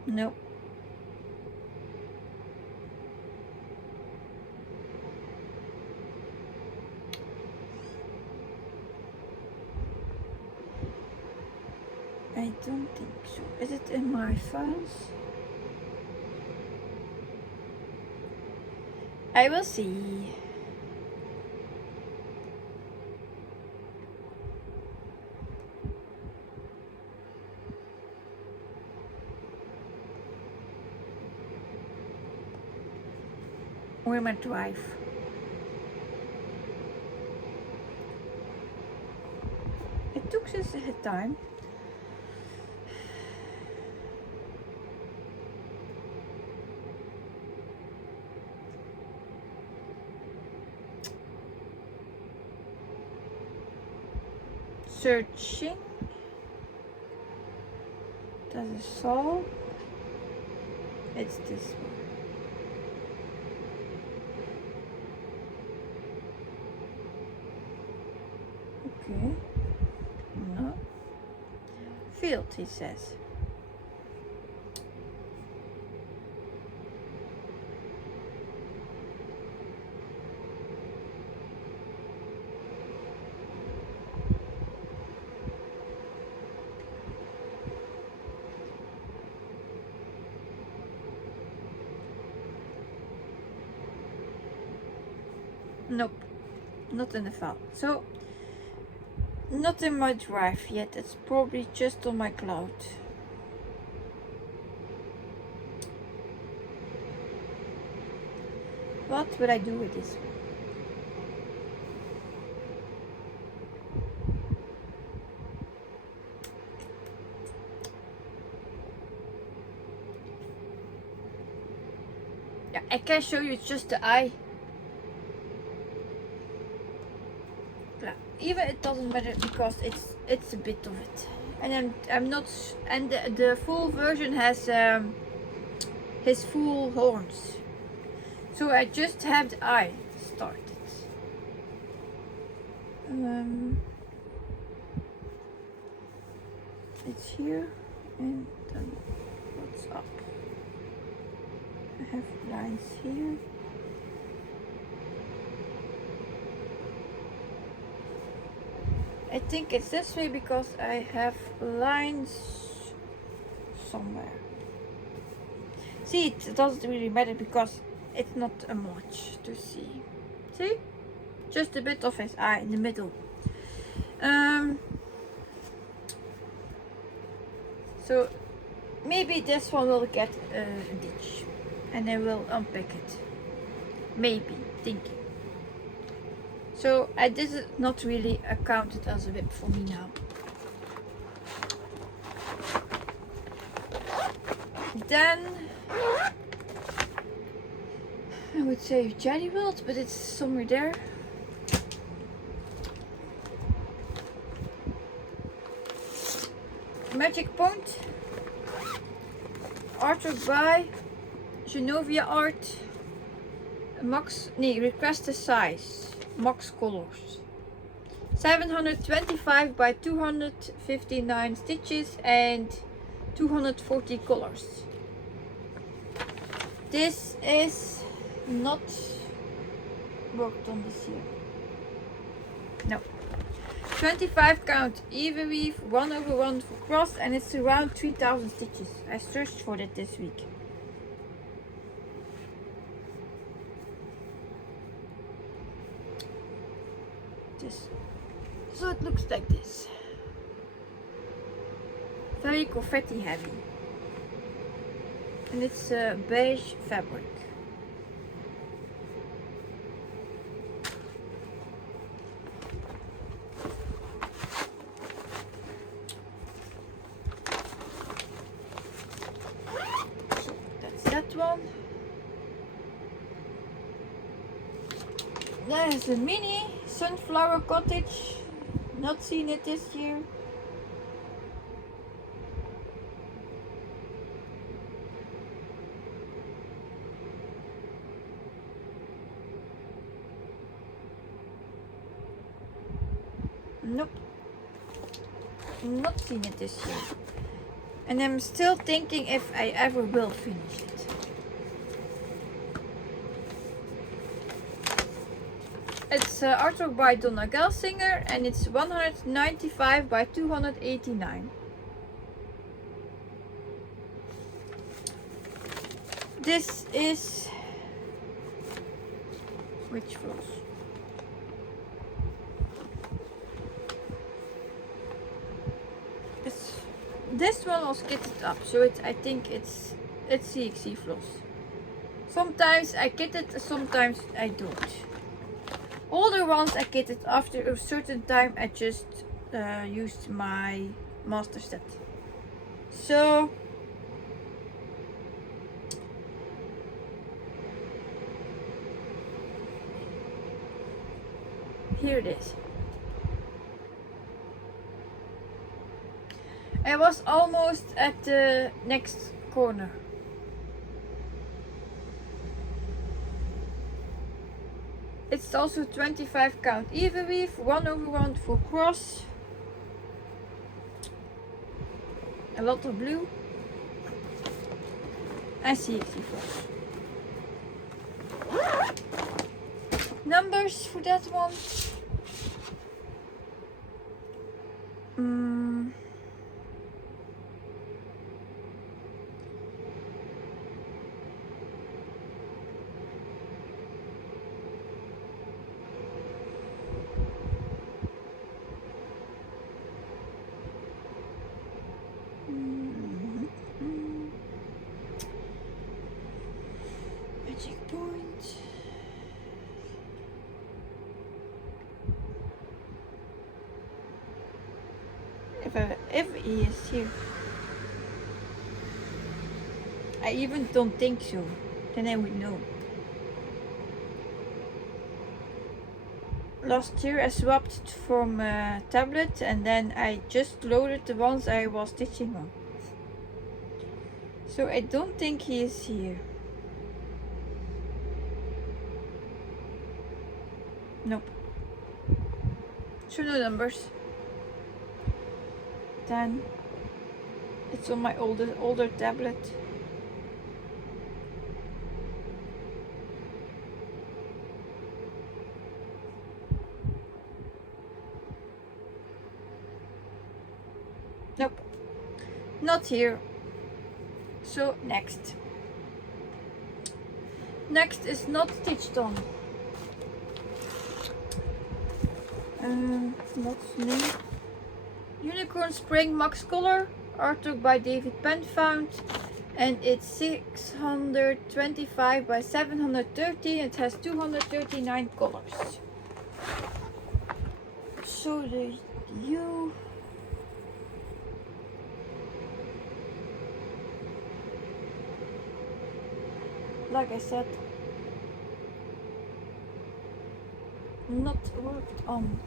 Nope. I don't think so. Is it in my files? I will see. Where my drive? It took us a time. Searching. Does it solve? It's this one. Okay. No. Field, he says. Nope, not in the file. So, not in my drive yet. It's probably just on my cloud. What would I do with this one? Yeah, I can show you just the eye. Yeah, even it doesn't matter because it's a bit of it, and I'm not. And the full version has his full horns, so I just have the eye started. It's here, and then what's up? I have lines here. I think it's this way because I have lines somewhere. See, it doesn't really matter because it's not much to see. See? Just a bit of his eye in the middle. So maybe this one will get a ditch and I will unpack it. Maybe, thinking. So this is not really accounted as a whip for me now. Then I would say Jelly World, but it's somewhere there. Magic Point, artwork by Genovia Art, request a size, max colors, 725 by 259 stitches and 240 colors. This is not worked on this year. No. 25 count even weave, 1/1 for cross, and it's around 3000 stitches. I searched for that this week. So it looks like this. Very confetti heavy. And it's a beige fabric. So that's that one. There's a mini sunflower cottage. Not seen it this year. Nope. Not seen it this year. And I'm still thinking if I ever will finish it. It's artwork by Donna Gelsinger and it's 195 by 289. This is which floss? This one was kitted up, so I think it's CXC floss. Sometimes I kit it, sometimes I don't. Older ones I kitted after a certain time. I just used my master set. So here it is. I was almost at the next corner. It's also 25 count even weave, 1/1 for cross. A lot of blue. I see it before. Numbers for that one. Magic point. if he is here. I even don't think so. Then I would know. Last year I swapped from tablet and then I just loaded the ones I was stitching on. So I don't think he is here. Nope. So no numbers. Then it's on my older tablet. Nope, not here. So next is not stitched on. What's the name? Unicorn Spring Max Color, artwork by David Penfound, and it's 625 by 730. It has 239 colors. So the U. Like I said, not worked on.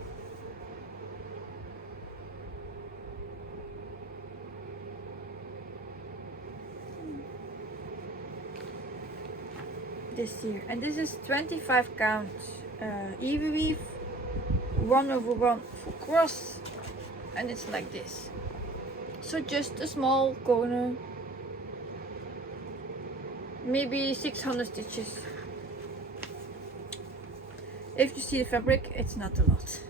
This here, and this is 25 count Year Weave, 1/1 for cross, and it's like this. So just a small corner. Maybe 600 stitches. If you see the fabric, it's not a lot.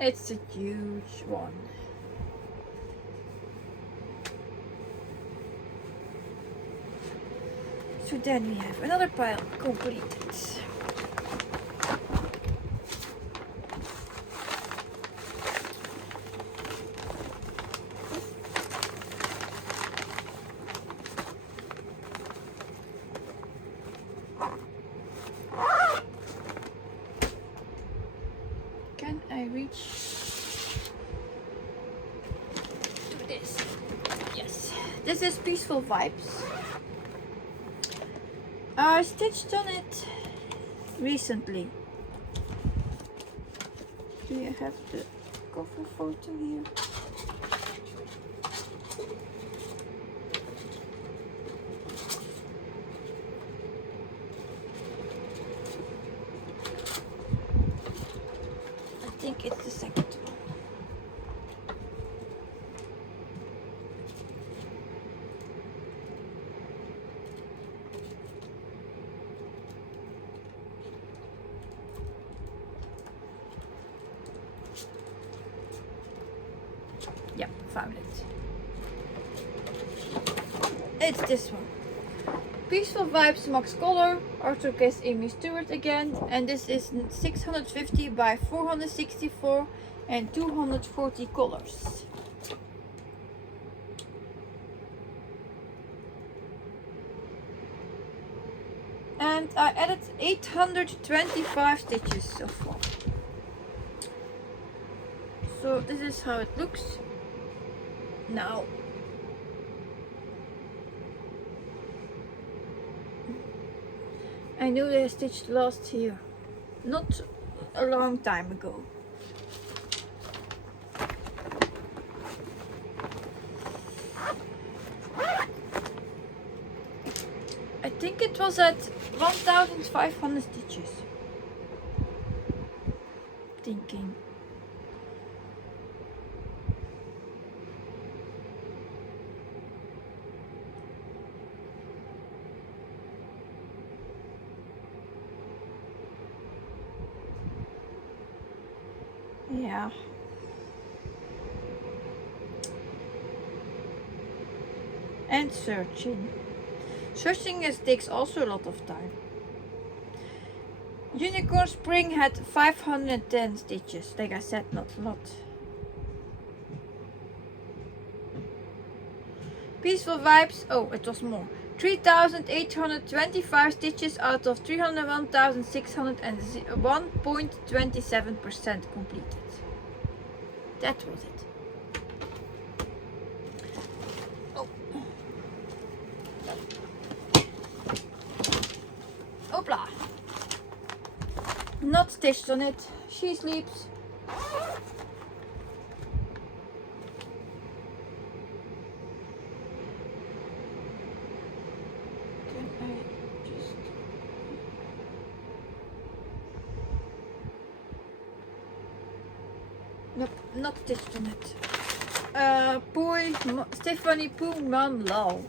It's a huge one. So then we have another pile completed. I reach to this. Yes, this is Peaceful Vibes. I stitched on it recently. Do you have the cover photo here? I think it's the second one. Yeah, found it. It's this one. Peaceful Vibes Max Color, artwork is Amy Stewart again, and this is 650 by 464 and 240 colors. And I added 825 stitches so far. So this is how it looks now. I knew they stitched last here, not a long time ago. I think it was at 1500 stitches. Thinking. Yeah. And searching. Searching takes also a lot of time. Unicorn Spring had 510 stitches. Like I said, not a lot. Peaceful Vibes, oh, it was more. 3,825 stitches out of 301,600 and 1.27% completed. That was it. not stitched on it. She sleeps. Can I just... Nope, not stitched on it. Stephanie Poonman Lau.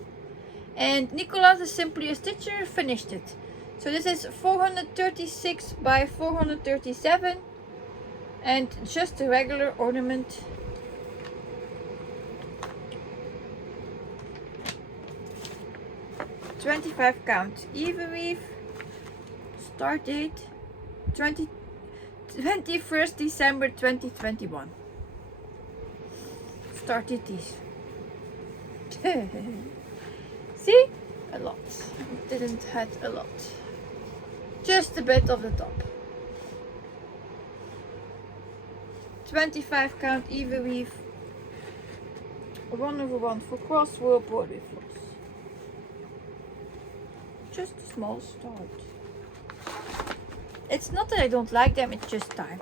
And Nicolas is simply a stitcher, finished it. So this is 436 by 437 and just a regular ornament. $25 count. Even weave. Start date 21st December 2021. Started these. See? A lot. It didn't have a lot. Just a bit of the top. 25 count even weave. 1/1 for cross wool border floss. Just a small start. It's not that I don't like them, it's just time.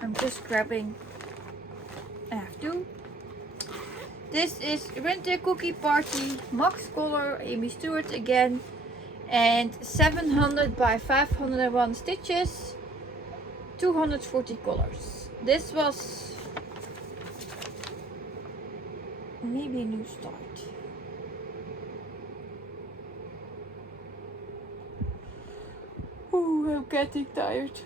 I'm just grabbing. I have to. This is Winter Cookie Party Max Color, Amy Stewart again, and 700 by 501 stitches, 240 colors. This was maybe a new start. Ooh, I'm getting tired.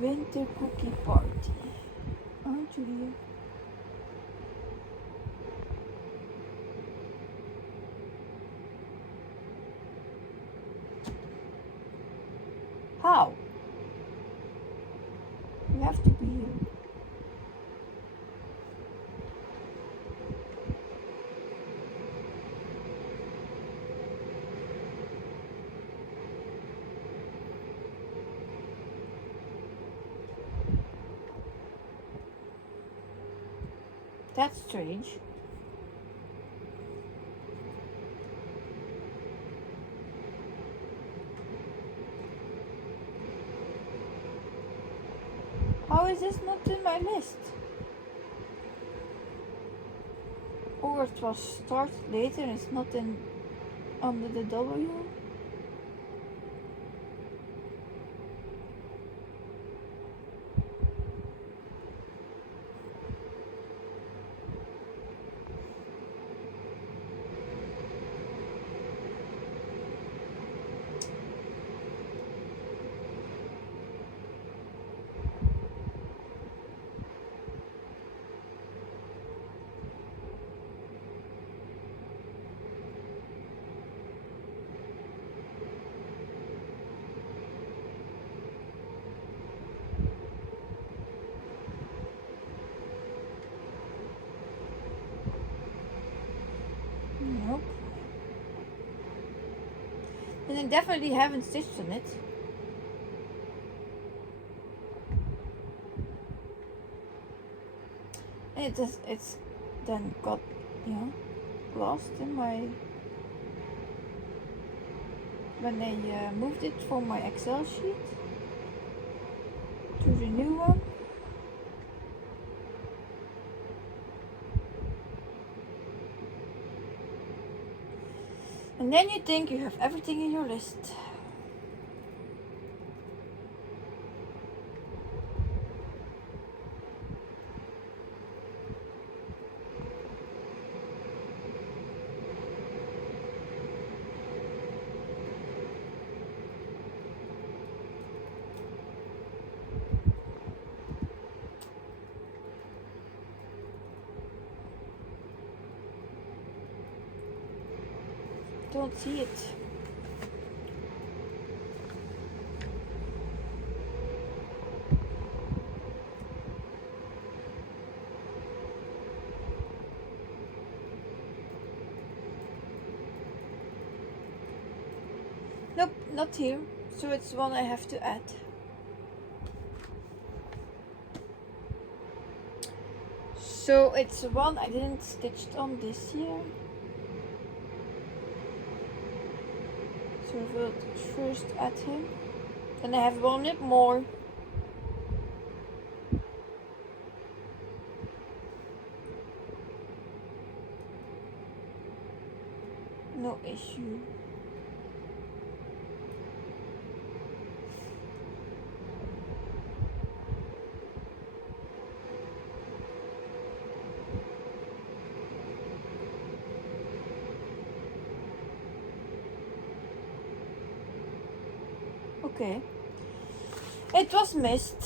Winter Cookie Party. Aren't you here? How? You have to be here. That's strange. How is this not in my list? Or it was started later and it's not in under the W? Nope. And I definitely haven't stitched on it. It's then got, you know, lost in my, when I moved it from my Excel sheet to the new one. And then you think you have everything in your list. Don't see it. not here, so it's one I have to add. So it's one I didn't stitch on this year. So I will first add him. Then I have one more. No issue. Okay. It was missed.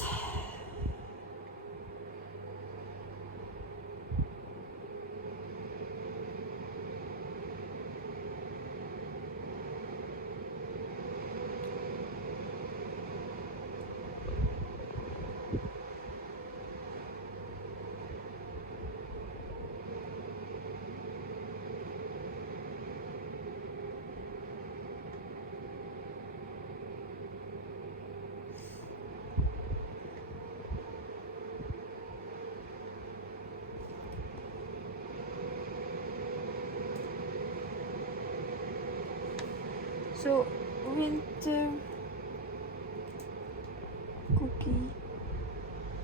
So, winter cookie,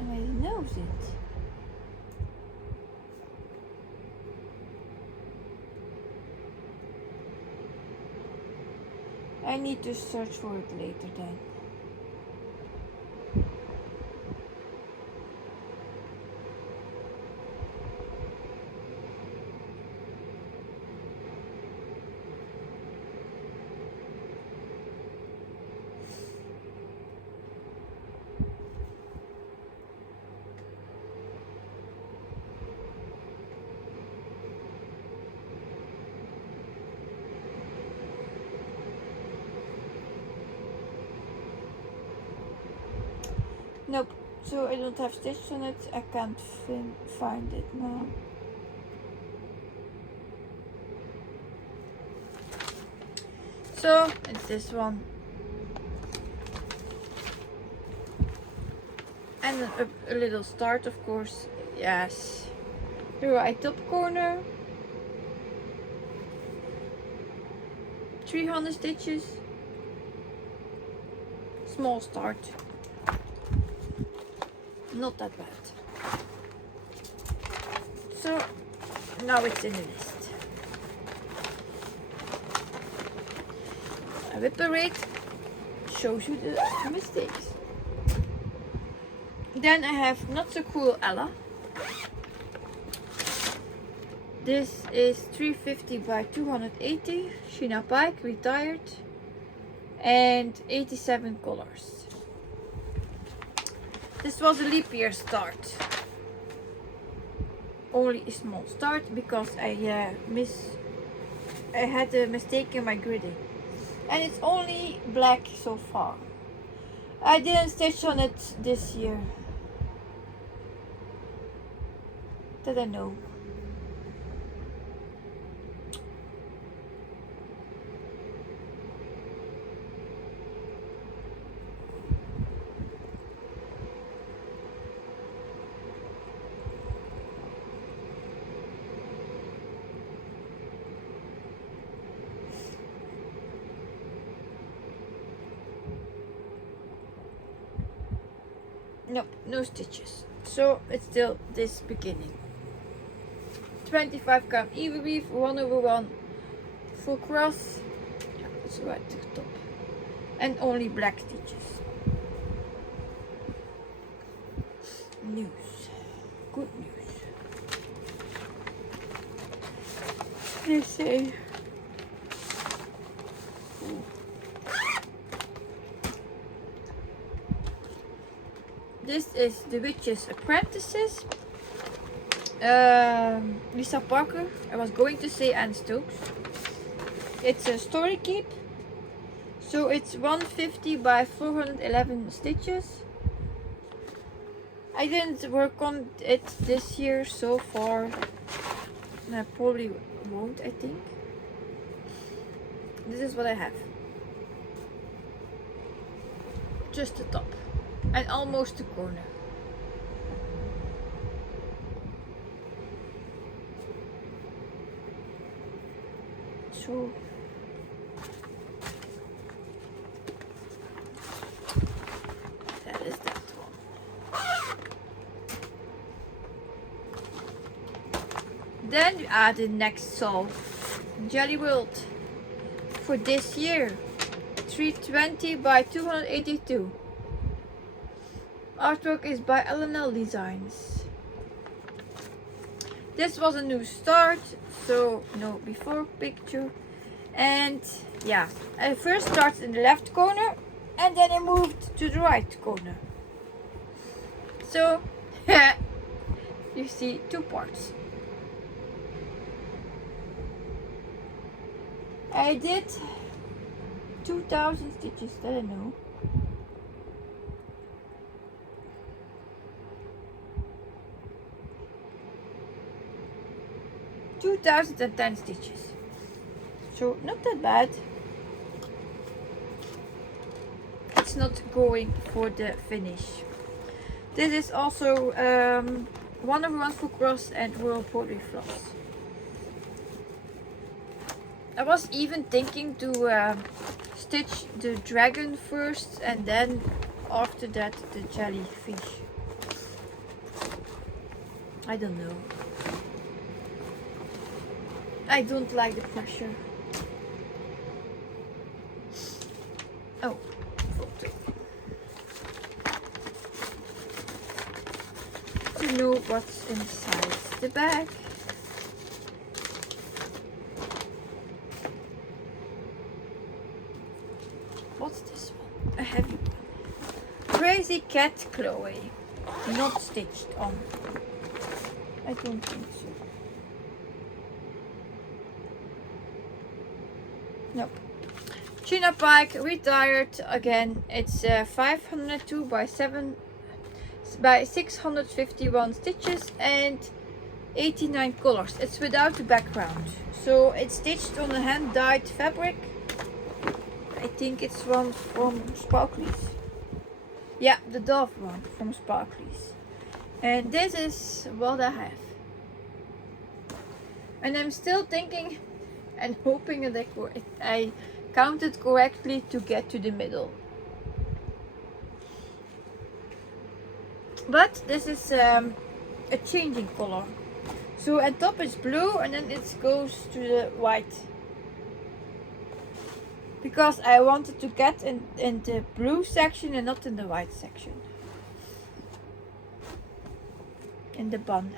and I knows it. I need to search for it later then. Nope, so I don't have stitch on it. I can't find it now. So it's this one. And a little start, of course. Yes. The right top corner. 300 stitches. Small start. Not that bad. So now it's in the list. A Wip Parade shows you the mistakes. Then I have Not So Cool Ella. This is 350 by 280. Sheena Pike, retired. And 87 colors. This was a leap year start. Only a small start because I had a mistake in my gridding. And it's only black so far. I didn't stitch on it this year. That I know. Nope, no stitches. So it's still this beginning. 25 count even weave, 1/1 full cross. Yeah, it's right to the top. And only black stitches. News. Good news. They say. This is The Witch's Apprentices. Lisa Parker. I was going to say Anne Stokes. It's a story keep. So it's 150 by 411 stitches. I didn't work on it this year so far. And I probably won't, I think. This is what I have. just the top and almost the corner. So that is that one. Then you add the next solve, Jelly World, for this year, 320 by 282. Artwork is by LNL Designs. This was a new start, so no before picture. And yeah, I first started in the left corner and then I moved to the right corner. So you see two parts. I did 2000 stitches, that I know. (2,010 stitches. So not that bad. It's not going for the finish. This is also Wonder Woman for Cross and World Poetry Floss. I was even thinking to stitch the dragon first and then after that the jellyfish. I don't know. I don't like the pressure. Oh, photo. To know what's inside the bag. What's this one? A heavy one. Crazy Cat Chloe. Not stitched on. I don't think so. Nope. China Pike retired again. It's 502 by 651 stitches and 89 colors. It's without the background, so it's stitched on a hand dyed fabric. I think it's one from Sparklies. Yeah, the Dove one from Sparklies. And this is what I have. And I'm still thinking and hoping that I counted correctly to get to the middle. But this is a changing color. So at top it's blue and then it goes to the white. Because I wanted to get in the blue section and not in the white section. In the bun.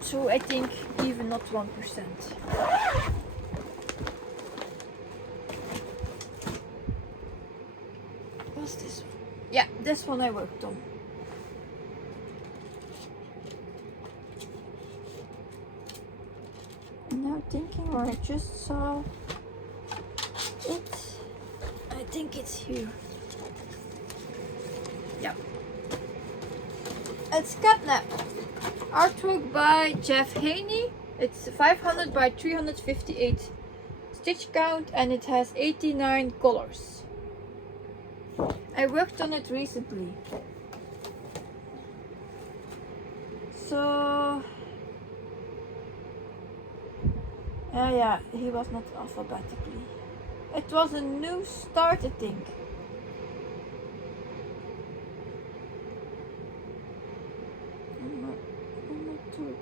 So I think even not 1%. What's this one? Yeah, this one I worked on. And now thinking where I just saw it. I think it's here. Yeah. It's Catnap. Artwork by Jeff Haney. It's 500 by 358 stitch count and it has 89 colors. I worked on it recently. So yeah, he was not alphabetically. It was a new start, I think. Number 30.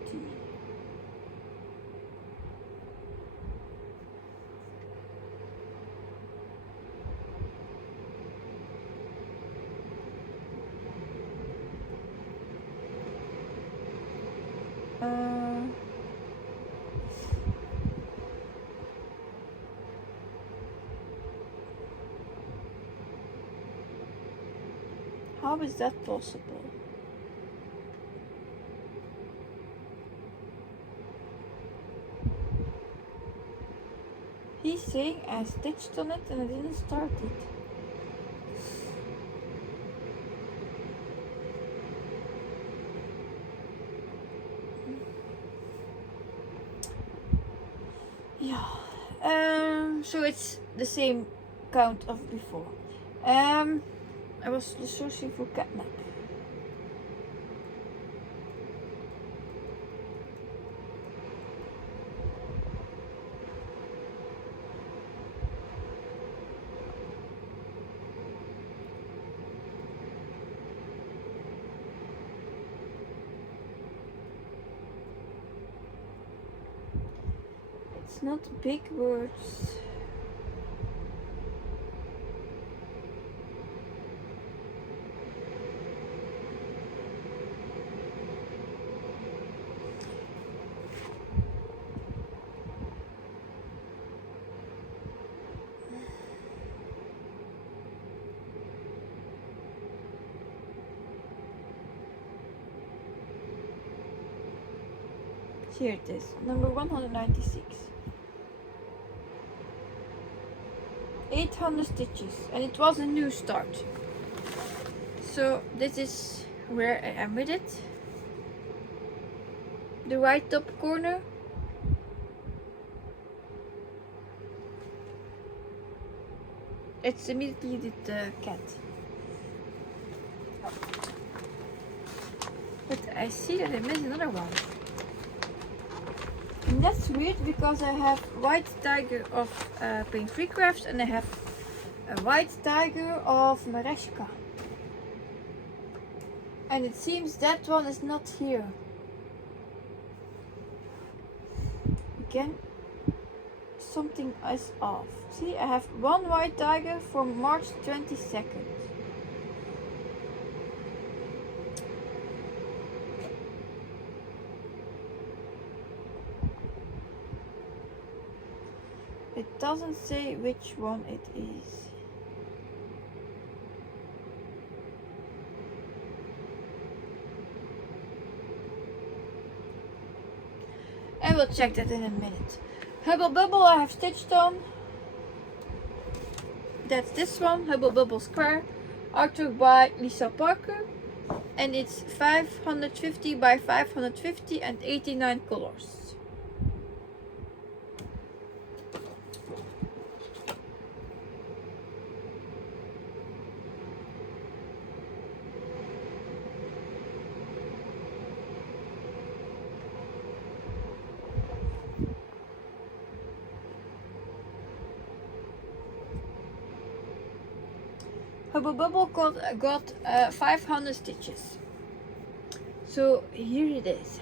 How is that possible? He's saying I stitched on it and I didn't start it. Yeah. so it's the same count of before. I was searching for catnap. It's not big words. Here it is, number 196. 800 stitches, and it was a new start. So this is where I am with it. The right top corner. It's immediately the cat. But I see that I missed another one. And that's weird because I have white tiger of Paint Free Crafts and I have a white tiger of Mareshka. And it seems that one is not here. Again, something is off. See, I have one white tiger from March 22nd. It doesn't say which one it is. I will check that in a minute. Hubble Bubble I have stitched on. That's this one, Hubble Bubble Square, artwork by Lisa Parker. And it's 550 by 550 and 89 colors. Hubble Bubble got 500 stitches. So here it is.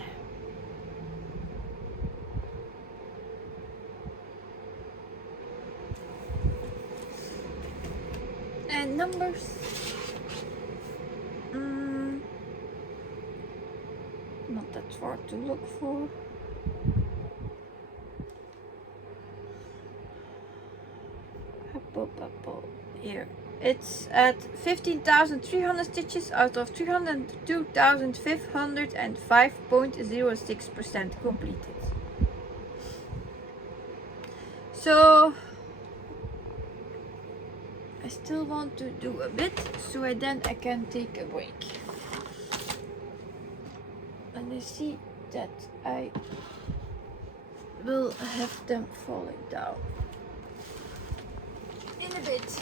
And numbers. Not that far to look for. Hubble Bubble here. It's at 15,300 stitches out of 302,505.06% completed. So I still want to do a bit, so then I can take a break. And I see that I will have them falling down in a bit.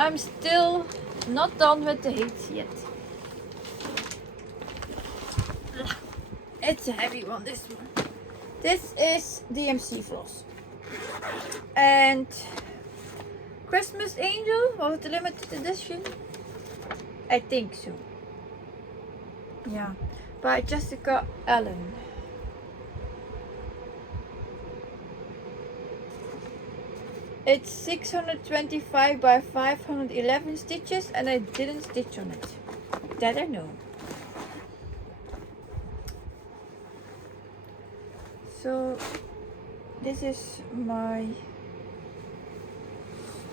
I'm still not done with the Haeds yet. It's a heavy one, this one. This is DMC floss. And Christmas Angel, was it the limited edition? I think so. Yeah, by Jessica Allen. It's 625 by 511 stitches and I didn't stitch on it. That I know. So this is my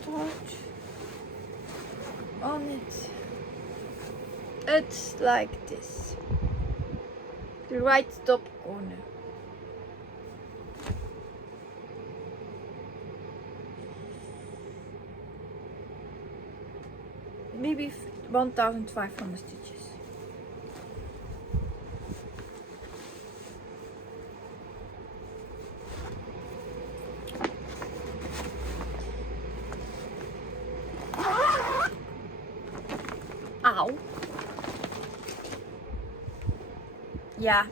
start on it. It's like this. The right top corner. Maybe 1,500 stitches. yeah,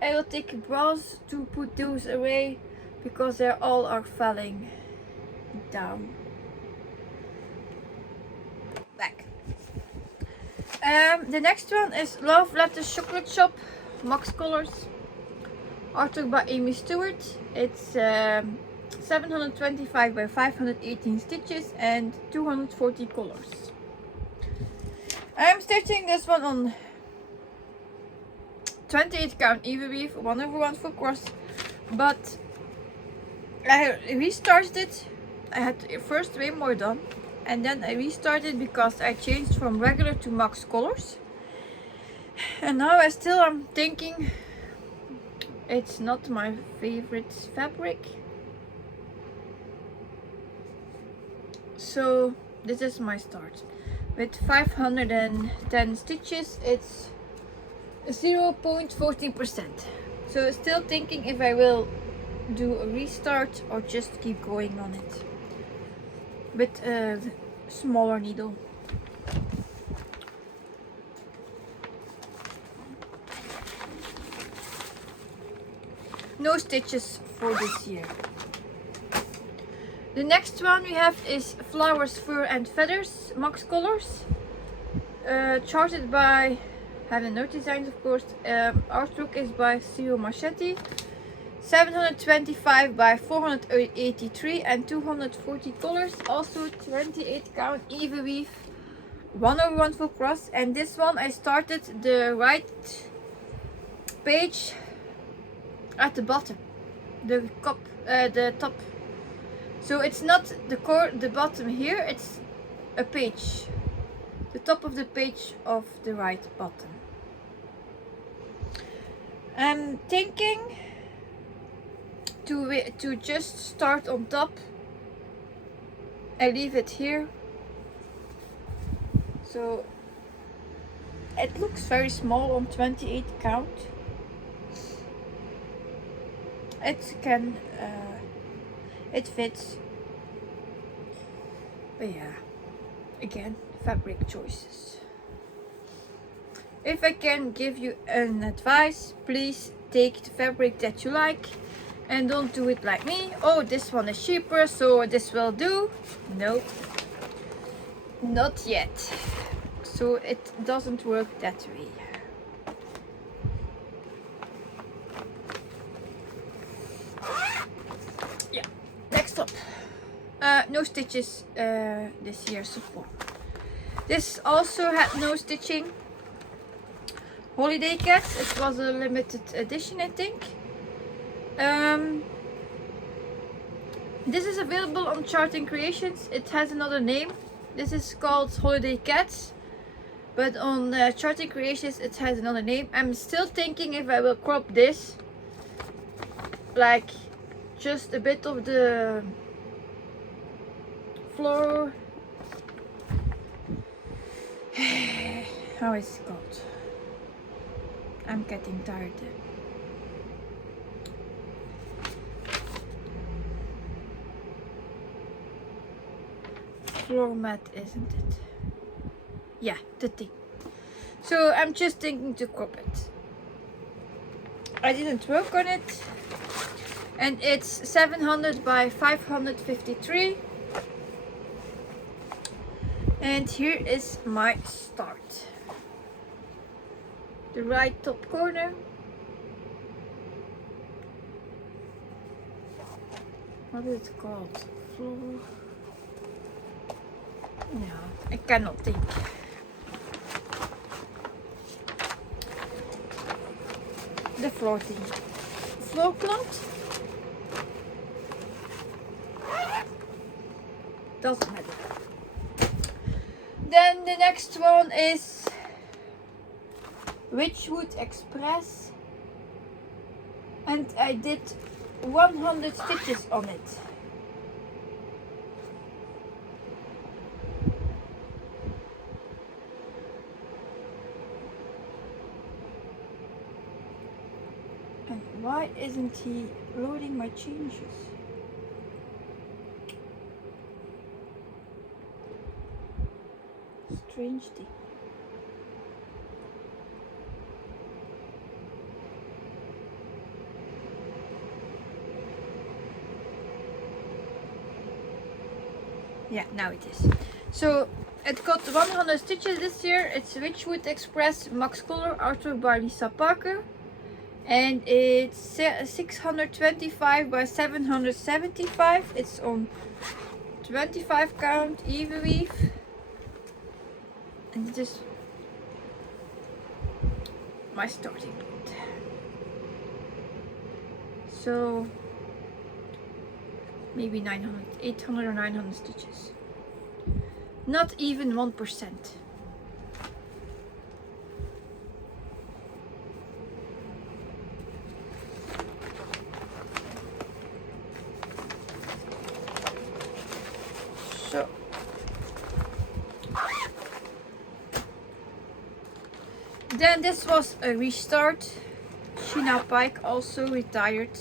I will take a brush to put those away because they all are falling down. Back. The next one is Love Letter Chocolate Shop Max Colors, artwork by Amy Stewart. It's 725 by 518 stitches and 240 colors. I'm stitching this one on 28 count even weave 1/1 full cross, but I restarted it. I had first way more done, and then I restarted because I changed from regular to max colors, and now I still am thinking it's not my favorite fabric, so this is my start with 510 stitches. It's 0.14%, so still thinking if I will do a restart or just keep going on it with a smaller needle. No stitches for this year. The next one we have is Flowers, Fur and Feathers Max Colors, charted by Having No Designs, of course. Artwork is by Ciro Marchetti. 725 by 483 and 240 colors. Also 28 count even weave 1/1 full cross. And this one I started the right page at the bottom, the top. So it's not the bottom here, it's a page, the top of the page of the right bottom. I'm thinking to just start on top. I leave it here, so it looks very small on 28 count. It can it fits, but yeah, again, fabric choices. If I can give you an advice, please take the fabric that you like and don't do it like me. Oh, this one is cheaper, so this will do. No, not yet. So it doesn't work that way. Yeah, next up. No stitches this year so far. This also had no stitching. Holiday Cats, it was a limited edition, I think. This is available on Charting Creations. It has another name. This is called Holiday Cats, but on Charting Creations it has another name. I'm still thinking if I will crop this, like just a bit of the floor. How is it called? I'm getting tired. Floor mat, isn't it? Yeah, the thing. So I'm just thinking to crop it. I didn't work on it, and it's 700 by 553. And here is my start. The right top corner. What is it called? Floor. No, I cannot think. The floor thing. Floor cloth? Doesn't matter. Then the next one is Witchwood Express, and I did 100 stitches on it. And why isn't he loading my changes? Strange thing. Yeah, now it is. So it got 100 stitches this year. It's Ridgewood Express Max Color, artwork by Lisa Parker, and it's 625 by 775. It's on 25 count even weave, and it is my starting point. So maybe 900, 800 or 900 stitches. Not even 1%. So then this was a restart. Sheena Pike also retired.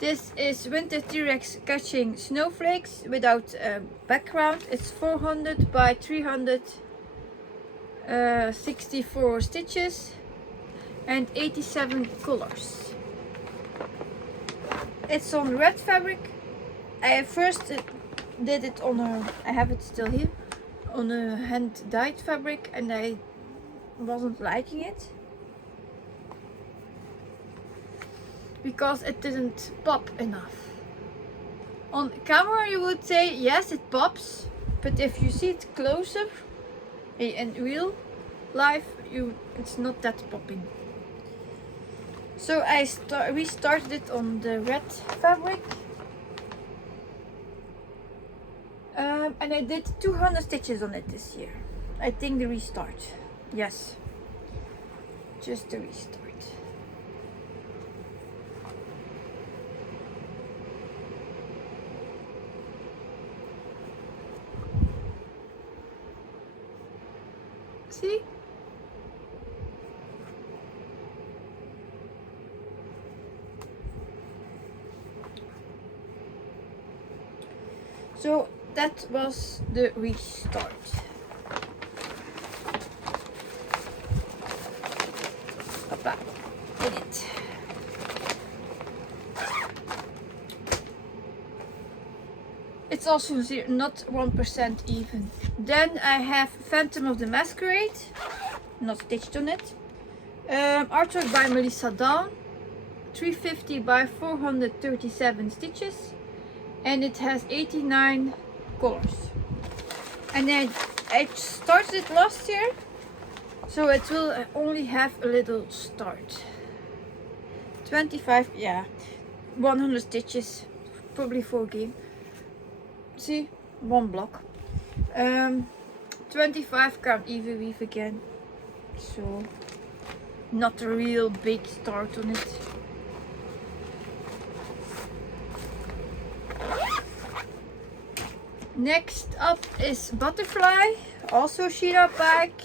This is Winter T-Rex catching snowflakes without a background. It's 400 by 364 stitches and 87 colors. It's on red fabric. I first did it on a, I have it still here, on a hand dyed fabric, and I wasn't liking it because it didn't pop enough. On camera you would say yes, it pops, but if you see it closer in real life, it's not that popping. So I restarted it on the red fabric, and I did 200 stitches on it this year. I think the restart, yes, just the restart. See? So that was the restart. Hoppa, in it. It's also not 1% even. Then I have Phantom of the Masquerade, not stitched on it. Artwork by Melissa Dawn, 350 by 437 stitches, and it has 89 colors. And then I started it last year, so it will only have a little start. 25, yeah, 100 stitches, probably 4 game. See, one block. 25 count even weave again, so not a real big start on it. Next up is Butterfly, also Sheena Pike.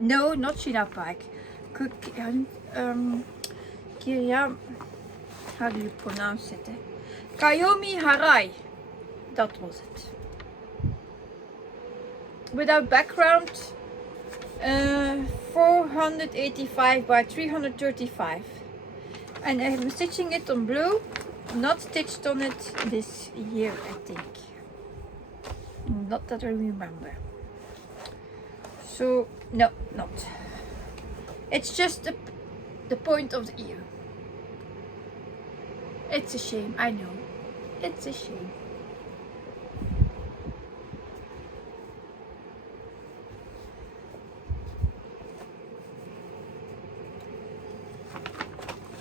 No, not Sheena Pike. How do you pronounce it? Kayomi Harai. That was it. Without background, 485 by 335, and I'm stitching it on blue, not stitched on it this year, I think, not that I remember. So no, not. It's just the point of the ear. It's a shame, I know, it's a shame.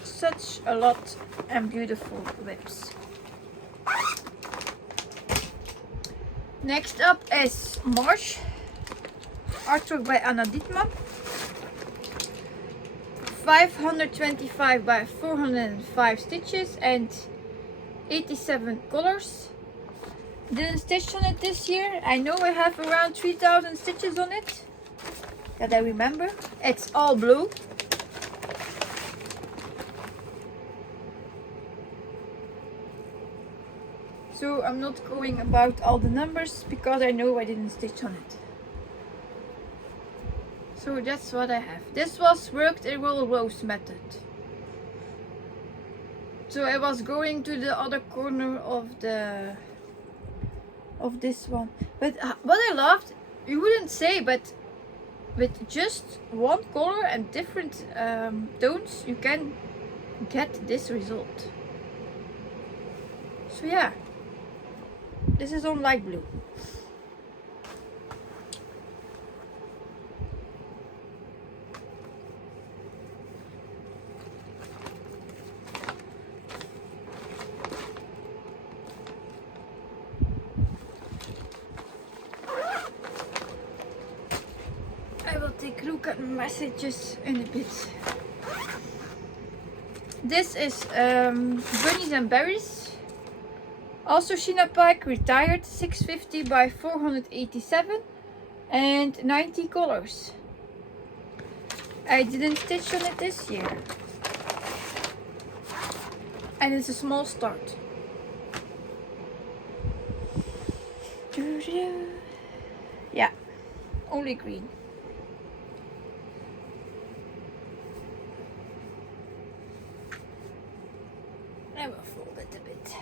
Such a lot and beautiful whips. Next up is Marsh, artwork by Anna Dietmar, 525 by 405 stitches and 87 colors. Didn't stitch on it this year. I know I have around 3000 stitches on it that I remember. It's all blue. So I'm not going about all the numbers because I know I didn't stitch on it. So that's what I have. This was worked in roll rose method. So I was going to the other corner of of this one. But what I loved, you wouldn't say, but with just one color and different tones, you can get this result. So yeah, this is on light blue. I will take a look at messages in a bit. This is Bunnies and Berries. Also Sheena Pike, retired, 650 by 487 and 90 colors. I didn't stitch on it this year. And it's a small start. Yeah, only green. I will fold it a bit.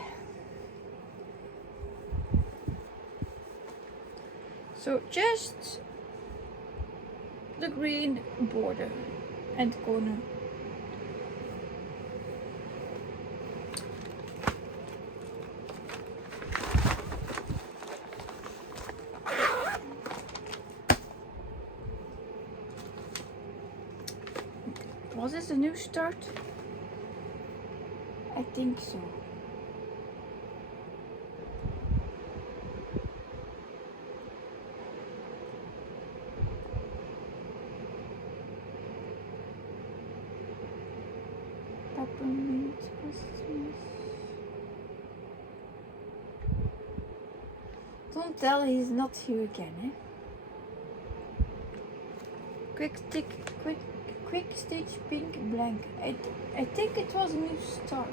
So just the green border and corner. Was this a new start? I think so. Peppermint Christmas. Don't tell he's not here again, eh? Quick stitch pink blank. I think it was a new start.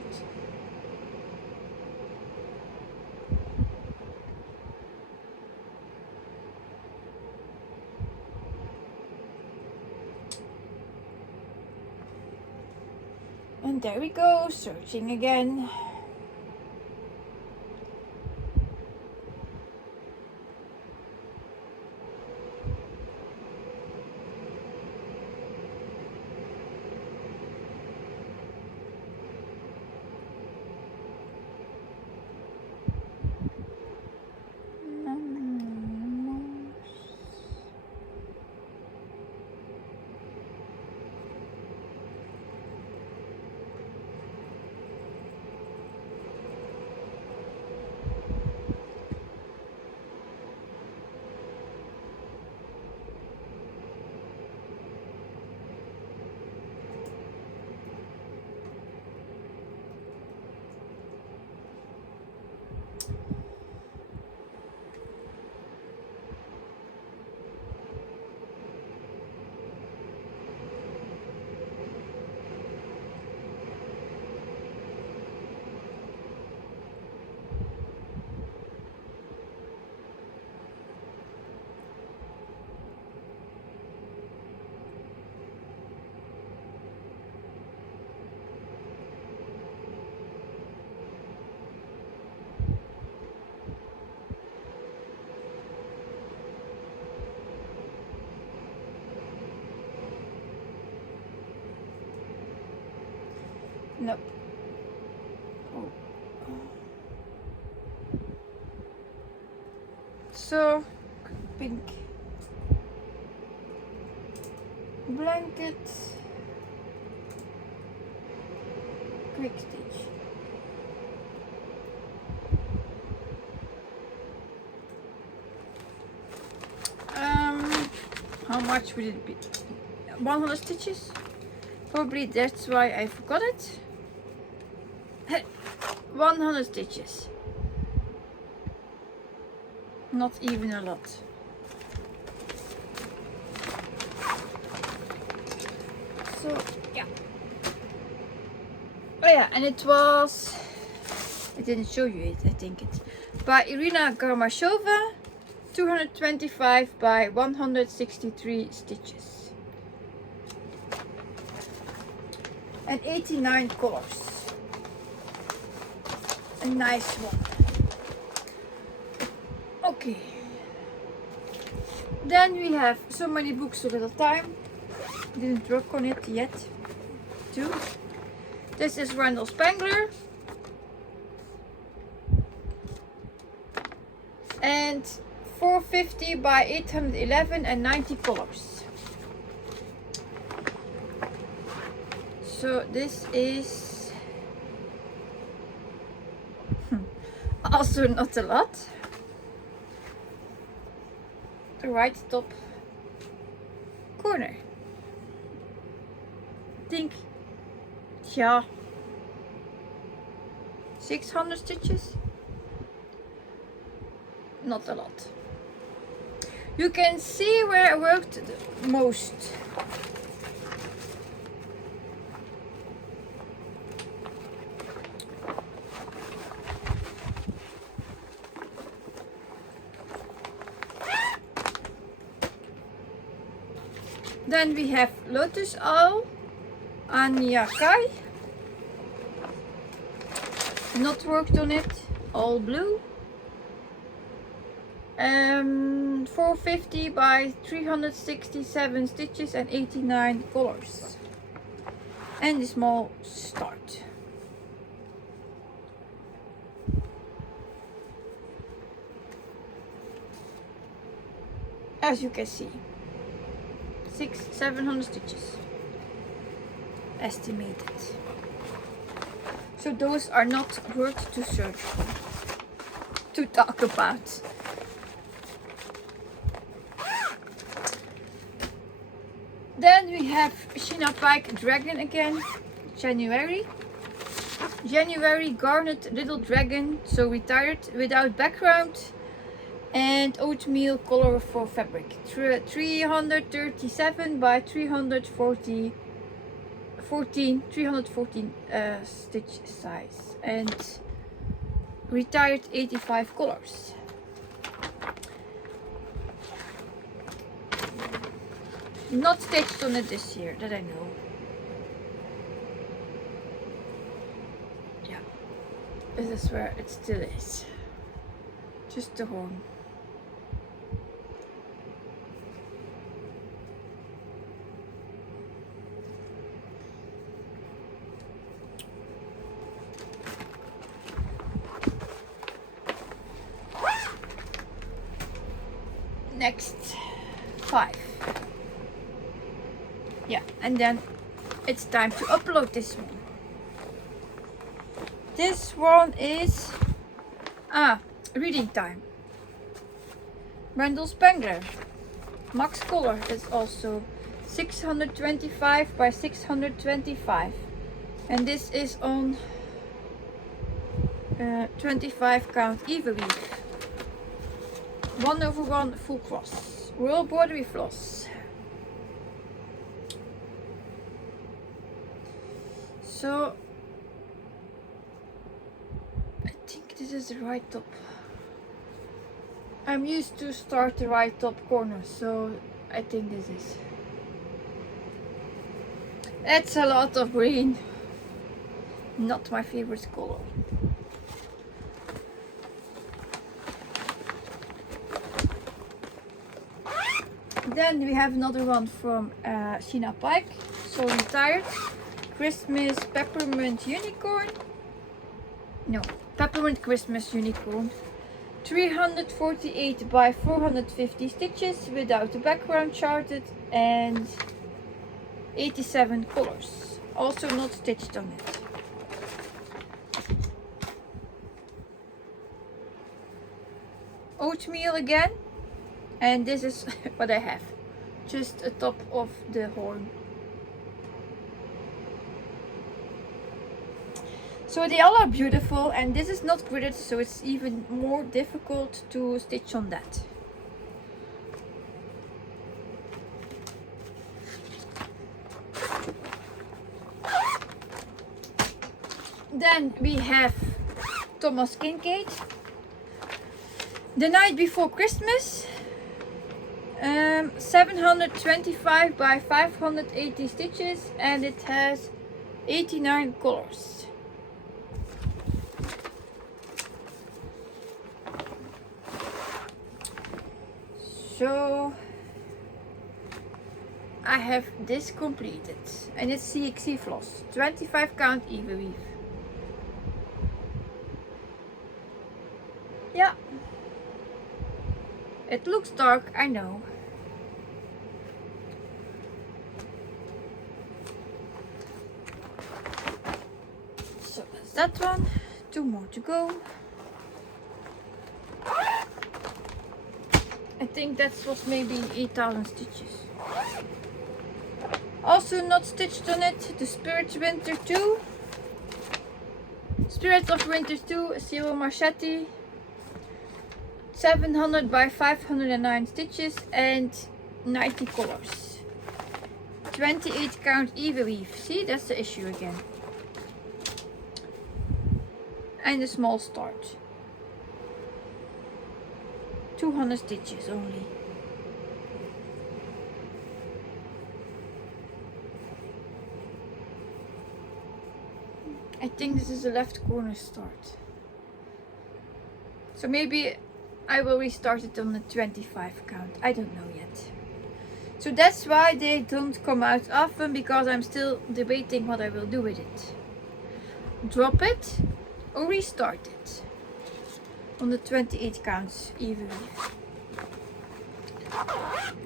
And there we go, searching again. Nope. Oh. So, pink blanket, quick stitch. How much would it be? 100 stitches? Probably that's why I forgot it. 100 stitches. Not even a lot. So yeah. Oh yeah, and it was, I didn't show you it, I think it's by Irina Garmashova, 225 by 163 stitches. And 89 colors. A nice one. Okay. Then we have so many books, so little time. Didn't work on it yet. 2. This is Randall Spangler. And 450 by 811 and 90 colors. So this is also not a lot. The right top corner. I think, yeah, 600 stitches. Not a lot. You can see where I worked the most. Then we have Lotus Owl, Anya Kai. Not worked on it, all blue. 450 by 367 stitches and 89 colors. And a small start. As you can see, 700 stitches estimated. So those are not worth to search to talk about. Then we have Sheena Pike Dragon again, January Garnet Little Dragon, so retired, without background, and oatmeal color for fabric. 337 by 314 stitch size, and retired 85 colors. Not stitched on it this year, that I know. Yeah, this is where it still is. Just the horn. Next, 5. Yeah, and then it's time to upload this one. This one is reading time. Randall Spangler. Max color is also 625 by 625. And this is on 25 count even weave. 1/1 full cross. Royal bordery floss. So I think this is the right top. I'm used to start the right top corner, so I think this is. It's a lot of green. Not my favorite color. Then we have another one from Sheena Pike, so retired. Christmas Peppermint Unicorn. No, Peppermint Christmas Unicorn. 348 by 450 stitches without the background charted, and 87 colors. Also not stitched on it. Oatmeal again. And this is what I have. Just a top of the horn. So they all are beautiful, and this is not gridded, so it's even more difficult to stitch on that. Then we have Thomas Kincaid. The Night Before Christmas. 725 by 580 stitches, and it has 89 colors. So I have this completed, and it's CXC floss, 25 count Year Weave. Yeah, it looks dark, I know. So that's that one. 2 more to go. I think that was maybe 8,000 stitches. Also not stitched on it, the Spirit Winter 2. Spirit of Winter 2, Zero Machete. 700 by 509 stitches and 90 colors. 28 count Year Weave. See, that's the issue again. And a small start. 200 stitches only. I think this is the left corner start. So maybe I will restart it on the 25 count. I don't know yet. So that's why they don't come out often, because I'm still debating what I will do with it. Drop it or restart it on the 28 counts Year Weave.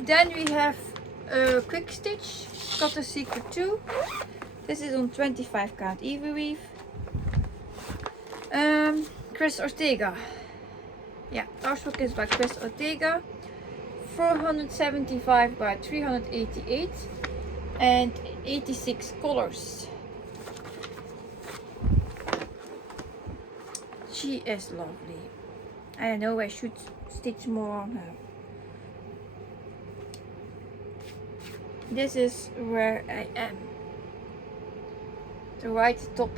Then we have a quick stitch, Got a Secret 2. This is on 25 count Year Weave. Chris Ortega. Yeah, artwork is by Chris Ortega. 475 by 388 and 86 colors. She is lovely. I know I should stitch more on her. This is where I am. The right top.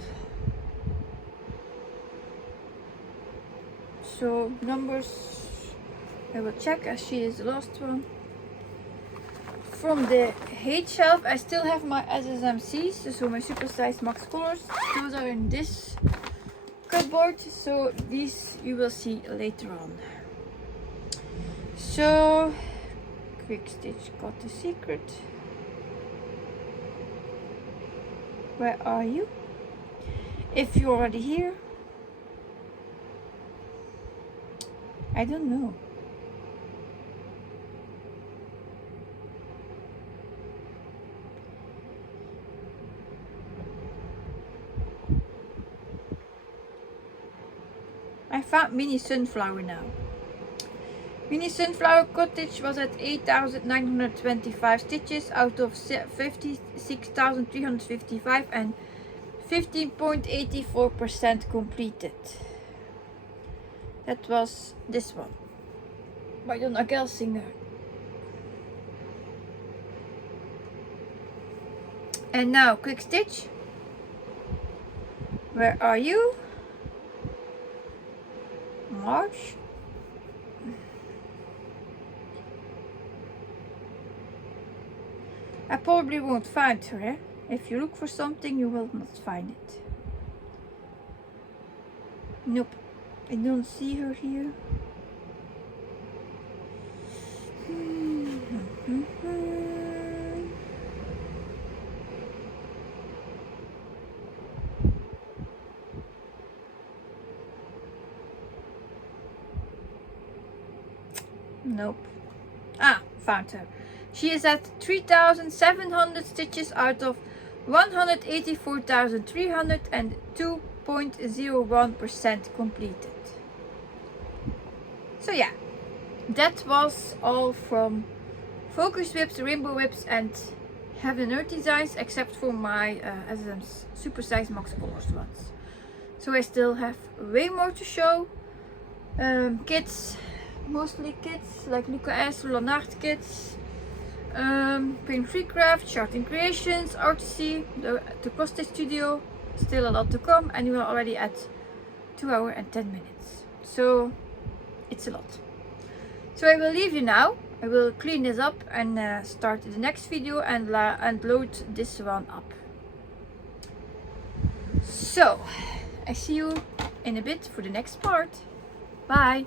So numbers, I will check as she is the last one. From the Haeds shelf, I still have my SSMCs, so my super size max colors. Those are in this cupboard, so these you will see later on. So quick stitch, Got a Secret. Where are you? If you're already here, I don't know. I found Mini Sunflower now. Mini Sunflower Cottage was at 8,925 stitches out of 56,355 and 15.84% completed. That was this one by Donna Gelsinger. And now quick stitch. Where are you? March. I probably won't find her. Eh? If you look for something, you will not find it. Nope, I don't see her here. Nope. Ah, found her. She is at 3,700 stitches out of 184,300 and 2.01% completed. So yeah, that was all from Focus Whips, Rainbow Whips and Heaven and Earth designs, except for my SSM's Super Size Max Colors ones. So I still have way more to show. Kits, mostly kits like Luca-S, Leonard kits. Print Free Craft, Charting Creations, Artisy, the Cross-Stitch Studio, still a lot to come, and we are already at 2 hours and 10 minutes. So it's a lot. So I will leave you now. I will clean this up and start the next video and load this one up. So I see you in a bit for the next part. Bye.